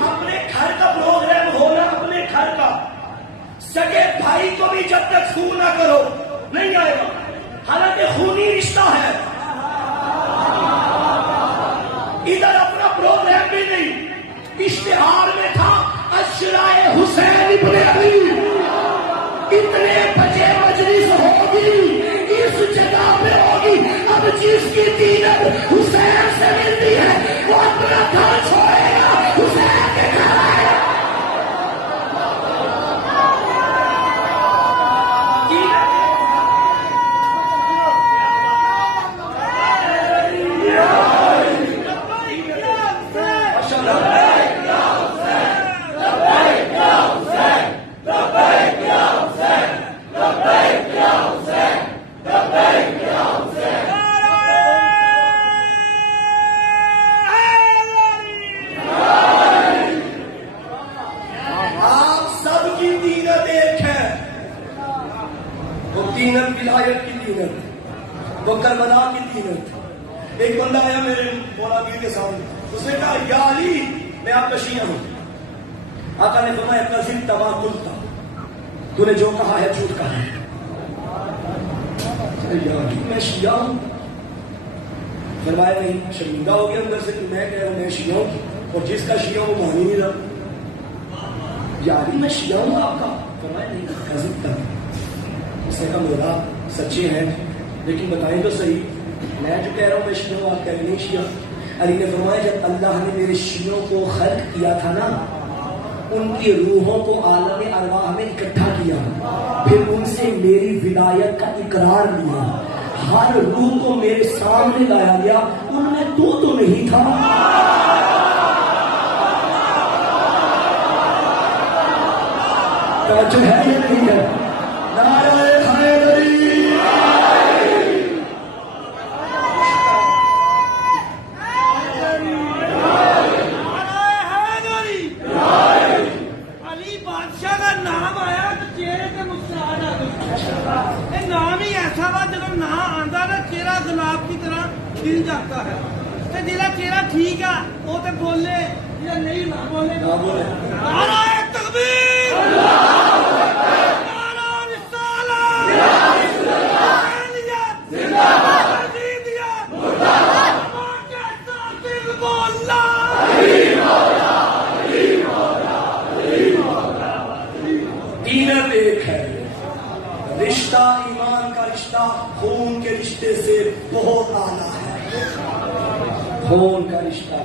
اپنے گھر کا پروگرام ہونا, اپنے گھر کا سگے بھائی کو بھی جب تک فون نہ کرو نہیں آئے گا, حالانکہ خونی رشتہ ہے. ادھر اپنا پروگرام بھی نہیں, اشتہار میں تھا اشرائے حسین ابن علی, اتنے بجے مجلس ہوگی اس جگہ پہ ہوگی. اب جس کی تینت حسین سے ملتی ہے وہ اپنا گھر چھوڑے گا حسین کے گھر آئے گا. تینت ولایت کی تینت, وہ کربلا کی تینت. ایک بندہ آیا میرے مولا پیر کے سامنے, اس نے کہا یا علی میں آپ کا شیعہ ہوں. آقا نے فرمایا کذبت ما قلت, تو نے جو کہا ہے جھوٹ کہا ہے. یا علی میں شیعہ ہوں. فرمایا نہیں, شرمندہ ہو گیا اندر سے کہ میں کہہ رہا ہوں میں شیعہ ہوں, اور جس کا شیعہ ہوں وہ مان ہی نہیں رہا. یا علی میں شیعہ ہوں آپ کا. فرمایا نہیں کذبت. اس نے کہا مولا سچے ہیں لیکن بتائیں تو صحیح, میں جو کہہ رہا ہوں میں شیعہ ہوں, آپ کہہ رہے نہیں شیعہ. علی نے فرمایا جب اللہ نے میرے شیعوں کو خلق کیا تھا نا, ان کی روحوں کو عالم ارواح میں اکٹھا کیا, پھر ان سے میری ولایت کا اقرار لیا, ہر روح کو میرے سامنے لایا گیا, ان میں تو نہیں تھا. جو ہے یہ نہیں ہے. نعرہ حیدری, علی بادشاہ کا نام آیا تو چہرے پہ مسکراہٹ آ گئی. یہ نام ہی ایسا وا جب نام آتا نا چہرہ گلاب کی طرح کھل جاتا ہے. جہاں چہرہ ٹھیک ہے وہ تو بولے یا نہیں نہ بولے. نعرہ تکبیر, تینت ایک ہے. رشتہ ایمان کا رشتہ خون کے رشتے سے بہت اعلیٰ ہے. خون کا رشتہ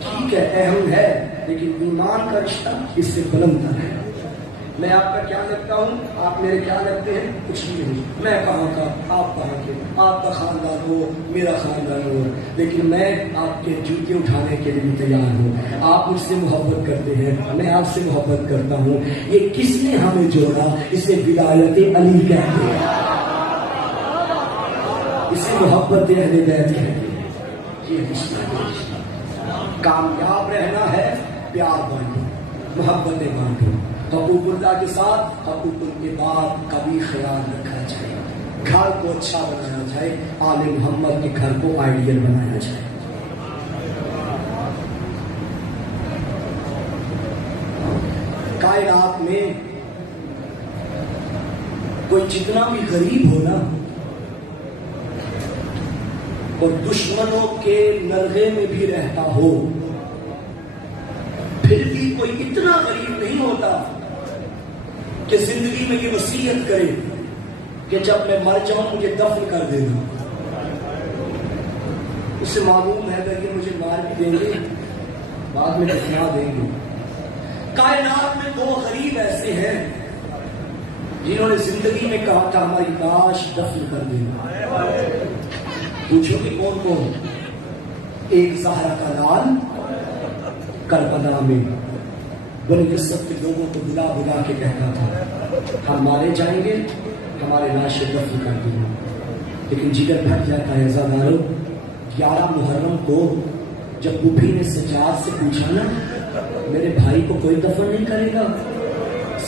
ٹھیک ہے اہم ہے لیکن ایمان کا رشتہ اس سے بلند ہے. میں آپ کا کیا لگتا ہوں، آپ میرے کیا لگتے ہیں؟ کچھ بھی نہیں. میں کہاں کا، آپ کہاں کے، آپ کا خاندان ہو، میرا خاندان ہو، لیکن میں آپ کے جوتے اٹھانے کے لیے بھی تیار ہوں. آپ مجھ سے محبت کرتے ہیں، میں آپ سے محبت کرتا ہوں. یہ کس نے ہمیں جوڑا؟ اسے ولایت علی کہتے ہیں، اسے محبت اہل بیت کہتے ہیں. یہ رشتہ کامیاب رہنا ہے، پیار بانٹو، محبتیں بانٹو. حقوق اللہ کے ساتھ حقوق العباد کا بھی خیال رکھا جائے. گھر کو اچھا بنایا جائے، آل محمد کے گھر کو آئیڈیل بنایا جائے. کائنات میں کوئی جتنا بھی غریب ہو نا، اور دشمنوں کے نرغے میں بھی رہتا ہو، پھر بھی کوئی اتنا غریب نہیں ہوتا کہ زندگی میں یہ وصیت کرے کہ جب میں مر جاؤں مجھے دفن کر دینا. اسے معلوم ہے کہ یہ مجھے مار بھی دیں گے، بعد میں دفنا دیں گے. کائنات میں 2 غریب ایسے ہیں جنہوں نے زندگی میں کہا تھا ہماری لاش دفن کر دینا. پوچھو کہ کون کون؟ ایک زہرا کا لال کربلا میں بنی یوسف کے لوگوں کو بلا بلا کے کہتا تھا ہم مارے جائیں گے، ہمارے لاشیں دفن کر دیں گے. لیکن جگر پھٹ جاتا ہے. زادارو 11 محرم کو جب بوبھی نے سجاد سے پوچھا نا میرے بھائی کو کوئی دفن نہیں کرے گا،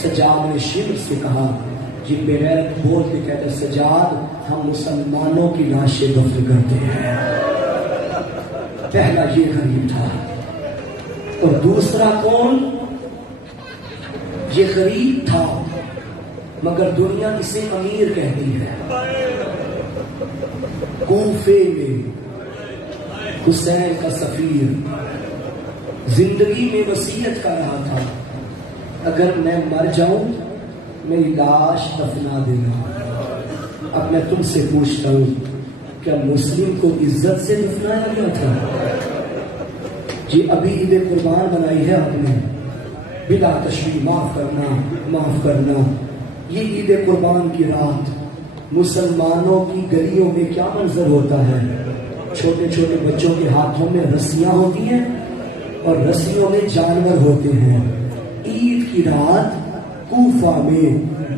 سجاد نے شرک سے کہا، جن بے غیرت بول کے کہتے سجاد ہم مسلمانوں کی لاشیں دفن کرتے ہیں. پہلا یہ غریب تھا. اور دوسرا کون؟ یہ غریب تھا مگر دنیا اسے امیر کہتی ہے. کوفے میں حسین کا سفیر زندگی میں وصیت کر رہا تھا اگر میں مر جاؤں میری لاش دفنا دینا. اب میں تم سے پوچھتا ہوں کیا مسلم کو عزت سے دفنایا گیا تھا؟ جی ابھی عید قربان بنائی ہے آپ نے، بلا تشریح معاف کرنا. یہ عید قربان کی رات مسلمانوں کی گلیوں میں کیا منظر ہوتا ہے؟ چھوٹے چھوٹے بچوں کے ہاتھوں میں رسیاں ہوتی ہیں اور رسیوں میں جانور ہوتے ہیں. عید کی رات کوفہ میں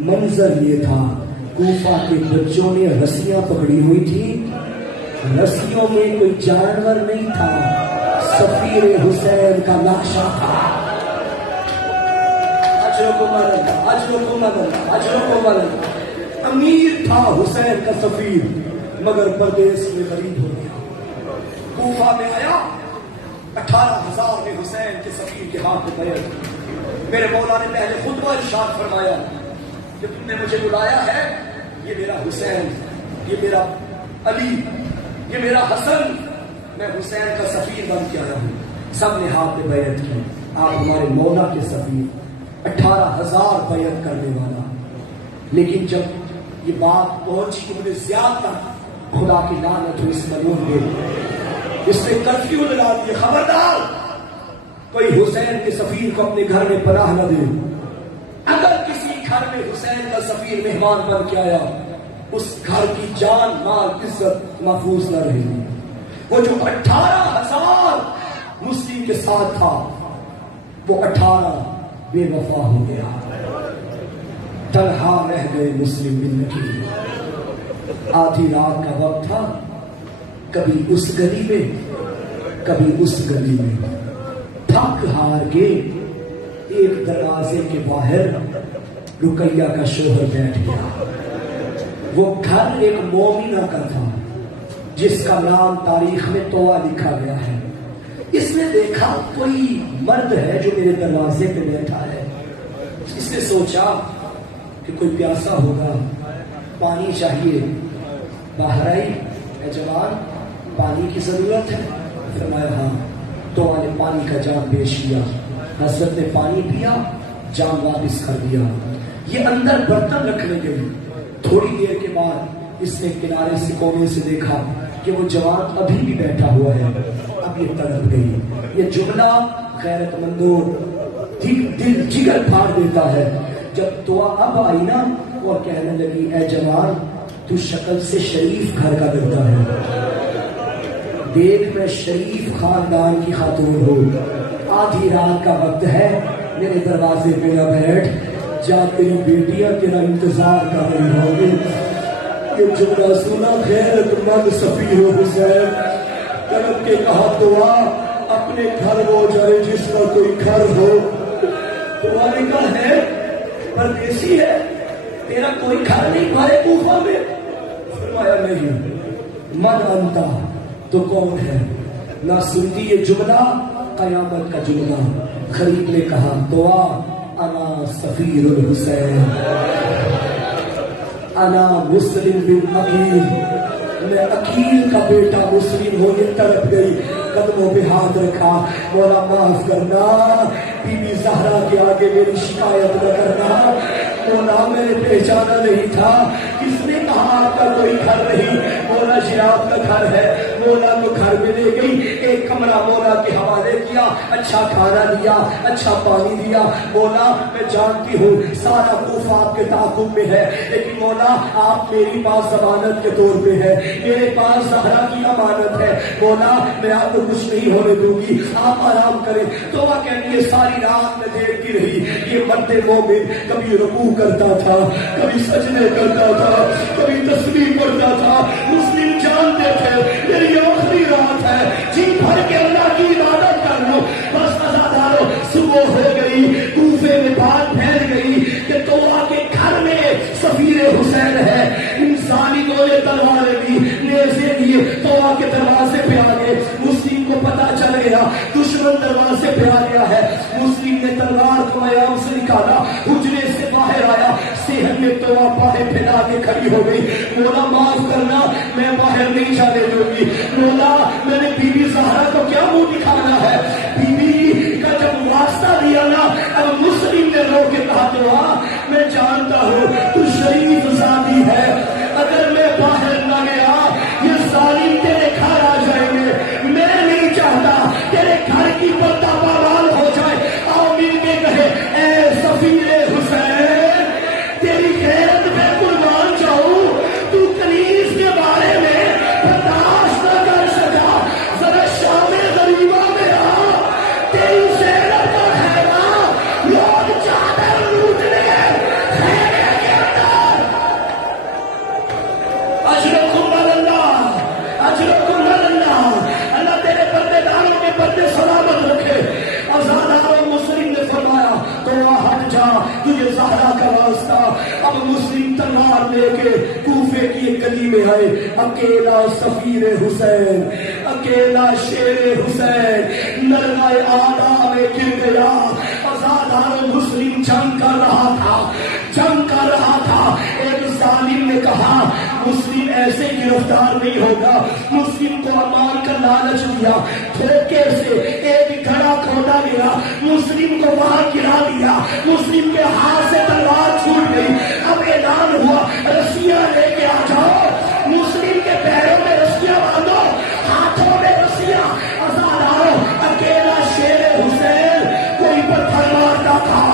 منظر یہ تھا، کوفہ کے بچوں نے رسیاں پکڑی ہوئی تھی، رسیوں میں کوئی جانور نہیں تھا، سفیر حسین کا نقشہ تھا. امیر تھا حسین کا سفیر مگر پردیس میں غریب ہو گیا. کوفہ میں آیا، 18,000 نے حسین کے سفیر کے ہاتھ میں بیعت. میرے مولا نے پہلے خطبہ ارشاد فرمایا کہ تم نے مجھے بلایا ہے، یہ میرا حسین، یہ میرا علی، یہ میرا حسن، میں حسین کا سفیر بن کے آیا ہوں. سب نے ہاتھ میں بیعت کی. آپ ہمارے مولا کے سفیر، 18,000 بیعت کرنے والا. لیکن جب یہ بات پہنچی ابن زیاد تک، خدا کی لعنت ہو اس ملعون پہ، اس نے کرفیو لگا دیا، خبردار کوئی حسین کے سفیر کو اپنے گھر میں پناہ نہ دے. اگر کسی گھر میں حسین کا سفیر مہمان بن کے آیا اس گھر کی جان مال عزت محفوظ نہ رہے گی. وہ جو 18,000 مسلم کے ساتھ تھا وہ 18 بے وفا ہو گیا، تنہا رہ گئے مسلم زندگی. آدھی رات کا وقت تھا، کبھی اس گلی میں کبھی اس گلی میں، تھک ہار کے ایک دروازے کے باہر رقیہ کا شوہر بیٹھ گیا. وہ گھر ایک مومنہ کا تھا جس کا نام تاریخ میں توبہ لکھا گیا ہے. اس نے دیکھا کوئی مرد ہے جو میرے دروازے پہ بیٹھا ہے. اس نے سوچا کہ کوئی پیاسا ہوگا، پانی چاہیے. باہر آئی، اے جوان پانی کی ضرورت ہے؟ فرمایا ہاں. تو نے پانی کا جام پیش کیا، حضرت نے پانی پیا، جام واپس کر دیا. یہ اندر برتن رکھنے گئی. تھوڑی دیر کے بعد اس نے کنارے سے کونے سے دیکھا کہ وہ جوان ابھی بھی بیٹھا ہوا ہے. اب یہ تڑپ گئی. یہ جملہ غیرت مندوں دل جگر پھاڑ دیتا ہے. جب دعا اب آئی نا اور کہنے لگی اے جوان تو شکل سے شریف گھر کا لڑکا ہے، دیکھ میں شریف خاندان کی خاتون ہوں، آدھی رات کا وقت ہے، میرے دروازے پہ نہ بیٹھ، جا تیری بیٹیاں تیرا انتظار کر رہی ہوں گی۔ یہ جملہ سنا غیرت مند صفیر حسین کرم کے کہا دعا اپنے گھر ہو جائے جس کا کوئی گھر ہو۔ دعا نے کہا ہے پردیسی ہے، تیرا کوئی گھر نہیں تمہارے کوفہ میں؟ فرمایا نہیں۔ من انتا تو کون ہے؟ نہ سنتی یہ جملہ قیامت کا جملہ۔ غریب نے کہا دعا انا صفیر الحسین، انا مسلم بن عقیل، میں عقیل کا بیٹا مسلم ہو۔ یہ تڑپ گئی، قدموں پہ ہاتھ رکھا، مولا معاف کرنا، بی بی زہرا کے آگے میری شکایت نہ کرنا، مولا میں نے پہچانا نہیں تھا۔ کس نے کہا آپ کا کوئی گھر نہیں؟ مولا جی آپ کا گھر ہے۔ مولا کو گھر میں لے گئی، ایک کمرہ مولا کے حوالے کیا، اچھا کھانا دیا، اچھا پانی دیا۔ مولا میں جانتی ہوں سارا کوفہ آپ کے تعاقب میں ہے، لیکن مولا آپ میری پاس ضمانت کے طور پہ ہے، میرے پاس زہرا کی امانت ہے۔ مولا میں آپ کو کچھ نہیں ہونے دوں گی، آپ آرام کریں۔ تو وہ کہتی ہے ساری رات میں دیکھتی رہی، یہ مرد مومن کبھی رکوع کرتا تھا، کبھی سجدے کرتا تھا، کبھی تسبیح پڑھتا تھا۔ مسلم جانتے تھے میری آخری رات ہے، جی بھر کے اللہ کی عبادت کر لو۔ بس عزادارو صبح ہو گئی، کوفے میں بات پھیل گئی کہ توبہ کے گھر میں صفیر حسین ہے۔ ان ظالموں نے تلواریں لی، نیزے لیے، توبہ کے دروازے پہ آ گئے۔ مسلم کو پتا چل گیا دشمن دروازے پہ آ گیا ہے۔ مسلم نے تلوار کو میام سے نکالا، حجرے سے باہر آیا، صحت میں توبہ باہیں پھیلا کے کھڑی ہو گئی۔ مولا معاف کرنا، میں باہر نہیں جانے دوں گی۔ مولا میں نے بی بی زہرا کو کیا منہ دکھانا ہے؟ بی بی کا جب واسطہ دیا نا، اب مسلم نے رو کے کہا دعا میں جانتا ہوں تو شریف ذاتی ہے، اگر میں باہر نہ گیا یہ ظالم تیرے گھر آ جائیں گے، میں نہیں چاہتا تیرے گھر کی پتہ پامال ہو جائے۔ آؤ مل کے کہے اے صفیر حسین تیری غیرت میں قربان جاؤں، تو کنیز کے بارے میں برداشت نہ کر سکا، ذرا شام غریبہ میں آ، تیری زینب کا خیمہ لوگ چادر لوٹنے خیمے کے اندر۔ اجرکم اللہ، اجرکم اللہ، اللہ تیرے پردے داروں کے پردے سلامت رکھے۔ آزاداروں مسلم نے فرمایا تو ہٹ جا، تجھے زہرا کا واسطہ۔ اب مسلم تلوار لے کے کوفے کی ایک گلی میں آئے، اکیلا صفیر حسین، اکیلا شیر حسین نرمائے آدھا میں گر گیا۔ آزاداروں مسلم جنگ کر رہا تھا، جنگ کر رہا تھا۔ ایک ظالم نے کہا مسلم ایسے گرفتار نہیں ہوگا، مسلم کو امان کا لالچ دیا، دھوکے سے ایک گھڑا کھودا گیا، مسلم کو وہاں گرا دیا، مسلم کے ہاتھ سے تلوار چھوٹ گئی۔ اب اعلان ہوا رسیاں لے کے آ جاؤ، مسلم کے پیروں میں رسیاں باندھو، ہاتھوں میں رسیاں۔ آزاداروں اکیلا شیر حسین، کوئی پتھر مارتا تھا،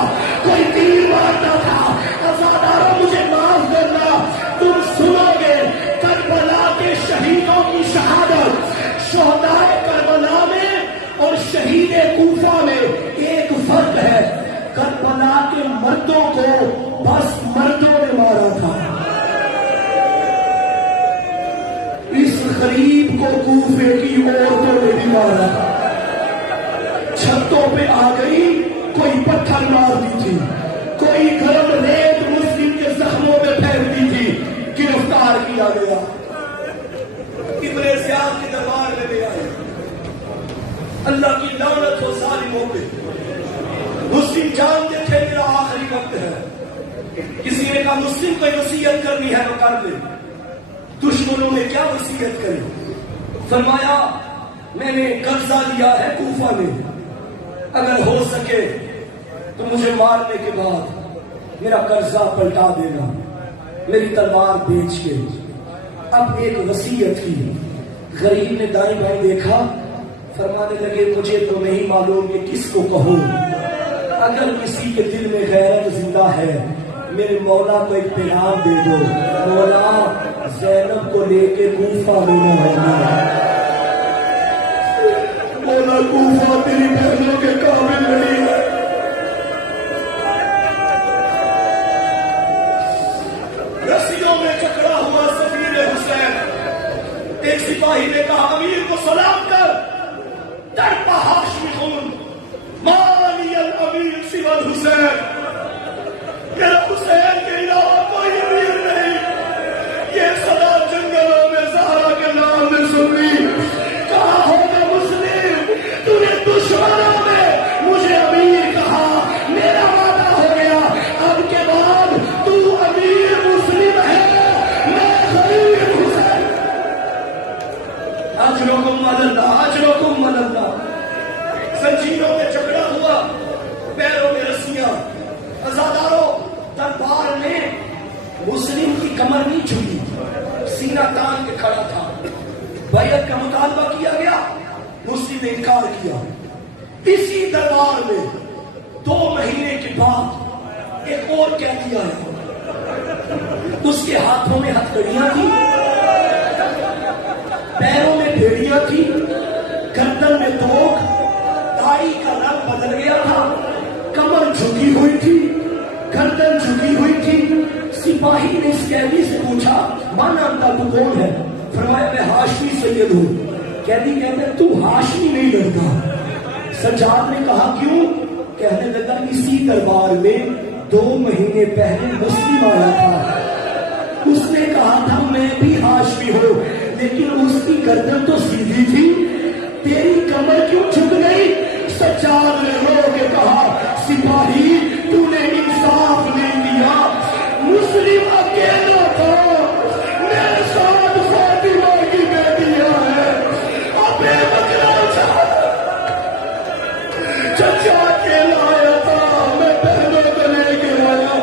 کوئی تیر مارتا تھا۔ آزاداروں مجھے معاف کرنا، تم سنو گے کربلا کے شہیدوں کی شہادت۔ شہداء کربلا میں اور شہید کوفہ میں ایک فرق ہے، کربلا کے مردوں کو بس مردوں نے مارا تھا، اس غریب کو کوفے کی عورتوں نے بھی مارا تھا۔ چھتوں پہ آ گئی، کوئی پتھر مارتی تھی، کوئی گرم ریت مسلم کے زخموں میں پھینکتی تھی، گرفتار کیا گیا، ابن زیاد کے دربار میں لے آئے۔ اللہ کی لعنت ہو ظالموں پہ۔ مسلم جانتے تھے میرا آخری وقت ہے، کسی نے کہا مسلم کوئی وصیت کرنی ہے تو کر دے۔ دشمنوں نے کیا وصیت کری؟ فرمایا میں نے قرضہ لیا ہے کوفہ میں، اگر ہو سکے تو مجھے مارنے کے بعد میرا قرضہ پلٹا دینا، میری تلوار بیچ کے۔ اب ایک وصیت کی، غریب نے دائیں بائیں دیکھا، فرمانے لگے مجھے تو نہیں معلوم کہ کس کو کہوں، اگر کسی کے دل میں غیرت زندہ ہے میرے مولا کو ایک پیغام دے دو، مولا زینب کو لے کے کوفہ میں نہ ہونا، مولا کوفہ تیری بہنوں کے قابل نہیں ہے۔ رسیوں میں جکڑا ہوا سفیر حسین، ایک سپاہی نے کہا امیر کو سلام کر، تڑپا ہاشمی خون، مالی الامیر سوى الحسین، میرا حسین کے علاوہ کوئی امیر نہیں۔ یہ صدا جنگلوں میں زہرا کے نام میں سنی، کہا ہوگا مسلم تو نے دشمنوں میں مجھے امیر کہا، میرا وعدہ ہو گیا اب کے بعد تو امیر مسلم ہے، میں خلیل حسین۔ اجرکم اللہ، اجرکم اللہ۔ زنجیروں میں جھگڑا ہوا، پیروں میں رسیاں، عزاداروں دربار میں مسلم کی کمر نہیں جھکی، سینہ تان کے کھڑا تھا۔ بیعت کا مطالبہ کیا گیا، مسلم نے انکار کیا۔ اسی دربار میں 2 مہینے کے بعد ایک اور قیدی آیا، اس کے ہاتھوں میں ہتھکڑیاں تھیں، پیروں میں بھیڑیاں تھیں، گردن میں توک، داڑھی کا رنگ بدل گیا تھا، کمر جھکی ہوئی تھی، گردن جھکی ہوئی تھی۔ سپاہی نے اس قیدی سے پوچھا من انت، تو کون ہے؟ فرمایا میں ہاشمی سید ہوں۔ قیدی کہتے ہیں تو ہاشمی نہیں لڑتا۔ سجاد نے کہا کیوں؟ کہنے لگا اسی دربار میں 2 مہینے پہلے مسلم آیا تھا، اس نے کہا تھا میں بھی ہاشمی ہوں، لیکن اس کی گردن تو سیدھی تھی، تیری کمر کیوں جھک گئی؟ سجاد نے رو کے کہا سپاہی تو نے انصاف نہیں دیا، مسلم اکیلا تھا، میرے ساتھ فاطمہ کی بیٹیاں ہیں، ابے بکرا چچا اکیلا آیا تھا، میں بہنوں کو لے کے آیا۔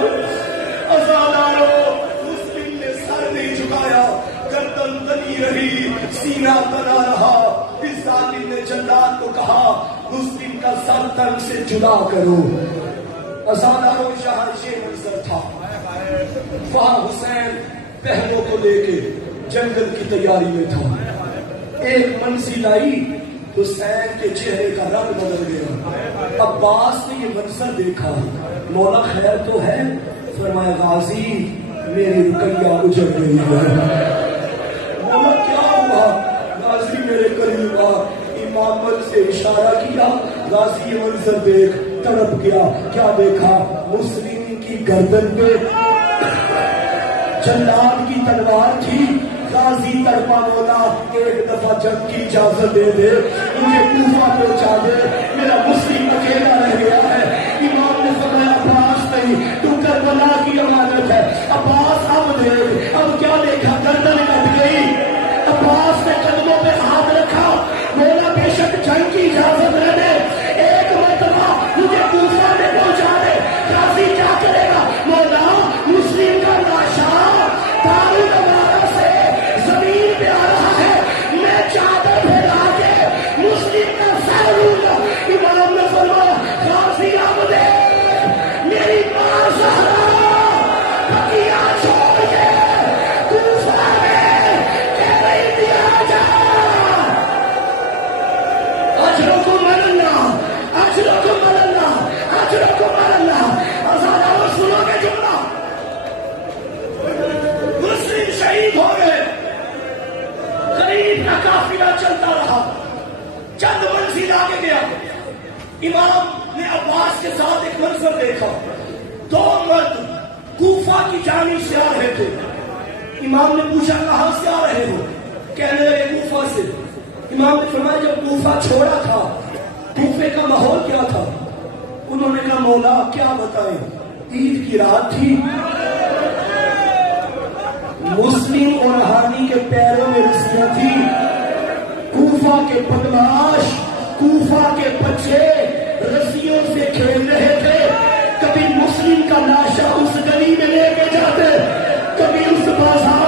عزاداروں مسلم نے سر نہیں جھکایا، گردن تنی رہی، سینہ تنا رہا۔ اس ظالم نے جلاد کو کہا مسلم کا سر تن سے جدا کرو۔ عزاداروں جہاں یہ منظر تھا، وہاں حسین بہنوں کو لے کے جنگل کی تیاری میں تھا۔ ایک منزل آئی، حسین کے چہرے کا رنگ بدل گیا۔ عباس نے یہ منظر دیکھا، مولا خیر تو ہے؟ فرمایا غازی میری رقیہ اجڑ گئی ہے۔ مولا کیا ہوا؟ غازی میرے قریب آ، امامت سے اشارہ کیا، غازی یہ منظر دیکھ، تڑپ گیا۔ کیا دیکھا؟ مسلم کی گردن پہ جلاد کی تلوار تھی، غازی تڑپا، مولا ایک دفعہ جنگ کی اجازت دے دے، مجھے کوفہ پہنچا دے، میرا مسلم اکیلا رہ گیا ہے۔ امام نے فرمایا عباس نہیں، تو کربلا کی امانت ہے، عباس اب دے۔ اب کیا دیکھا؟ گردن کٹ گئی۔ عباس نے قدموں پہ ہاتھ رکھا، مولا بے شک جنگ کی اجازت نہ دے، ایک مرتبہ مجھے کوفہ میں پہنچا دے۔ غازی کیا کرے گا؟ مولا مسلم کا لاشا دارو نوارا سے زمین پہ آ رہا ہے، میں چادر پھیلا کے مسلم کا سر لوں گا۔ امام نے فرمایا غازی اب دے، میری ماں زہرا بقیہ چھوڑ کے کوفہ میں کہہ رہی تھی آجا۔ اجرکم اللہ، اجرکم اللہ، اجرکم اللہ۔ عزاداروں سنو گے جملہ، مسلم شہید ہو گئے، غریب کا قافلہ چلتا رہا، چند منزل آگے گیا، امام نے عباس کے ساتھ ایک منظر دیکھا، 2 مرد کوفہ کی جانب سے آ رہے تھے۔ امام نے پوچھا کہاں سے آ رہے ہو؟ کہنے لگے کوفہ سے۔ امام نے فرمایا جب کوفہ چھوڑا تھا کوفے کا ماحول کیا تھا؟ انہوں نے کہا مولا کیا بتائیں، عید کی رات تھی، مسلم اور ہانی کے پیروں میں رسیاں تھی، کوفہ کے بدماش، کوفہ کے بچے رسیوں سے کھیل رہے تھے، کبھی مسلم کا لاشا اس گلی میں لے کے جاتے، کبھی اس بازار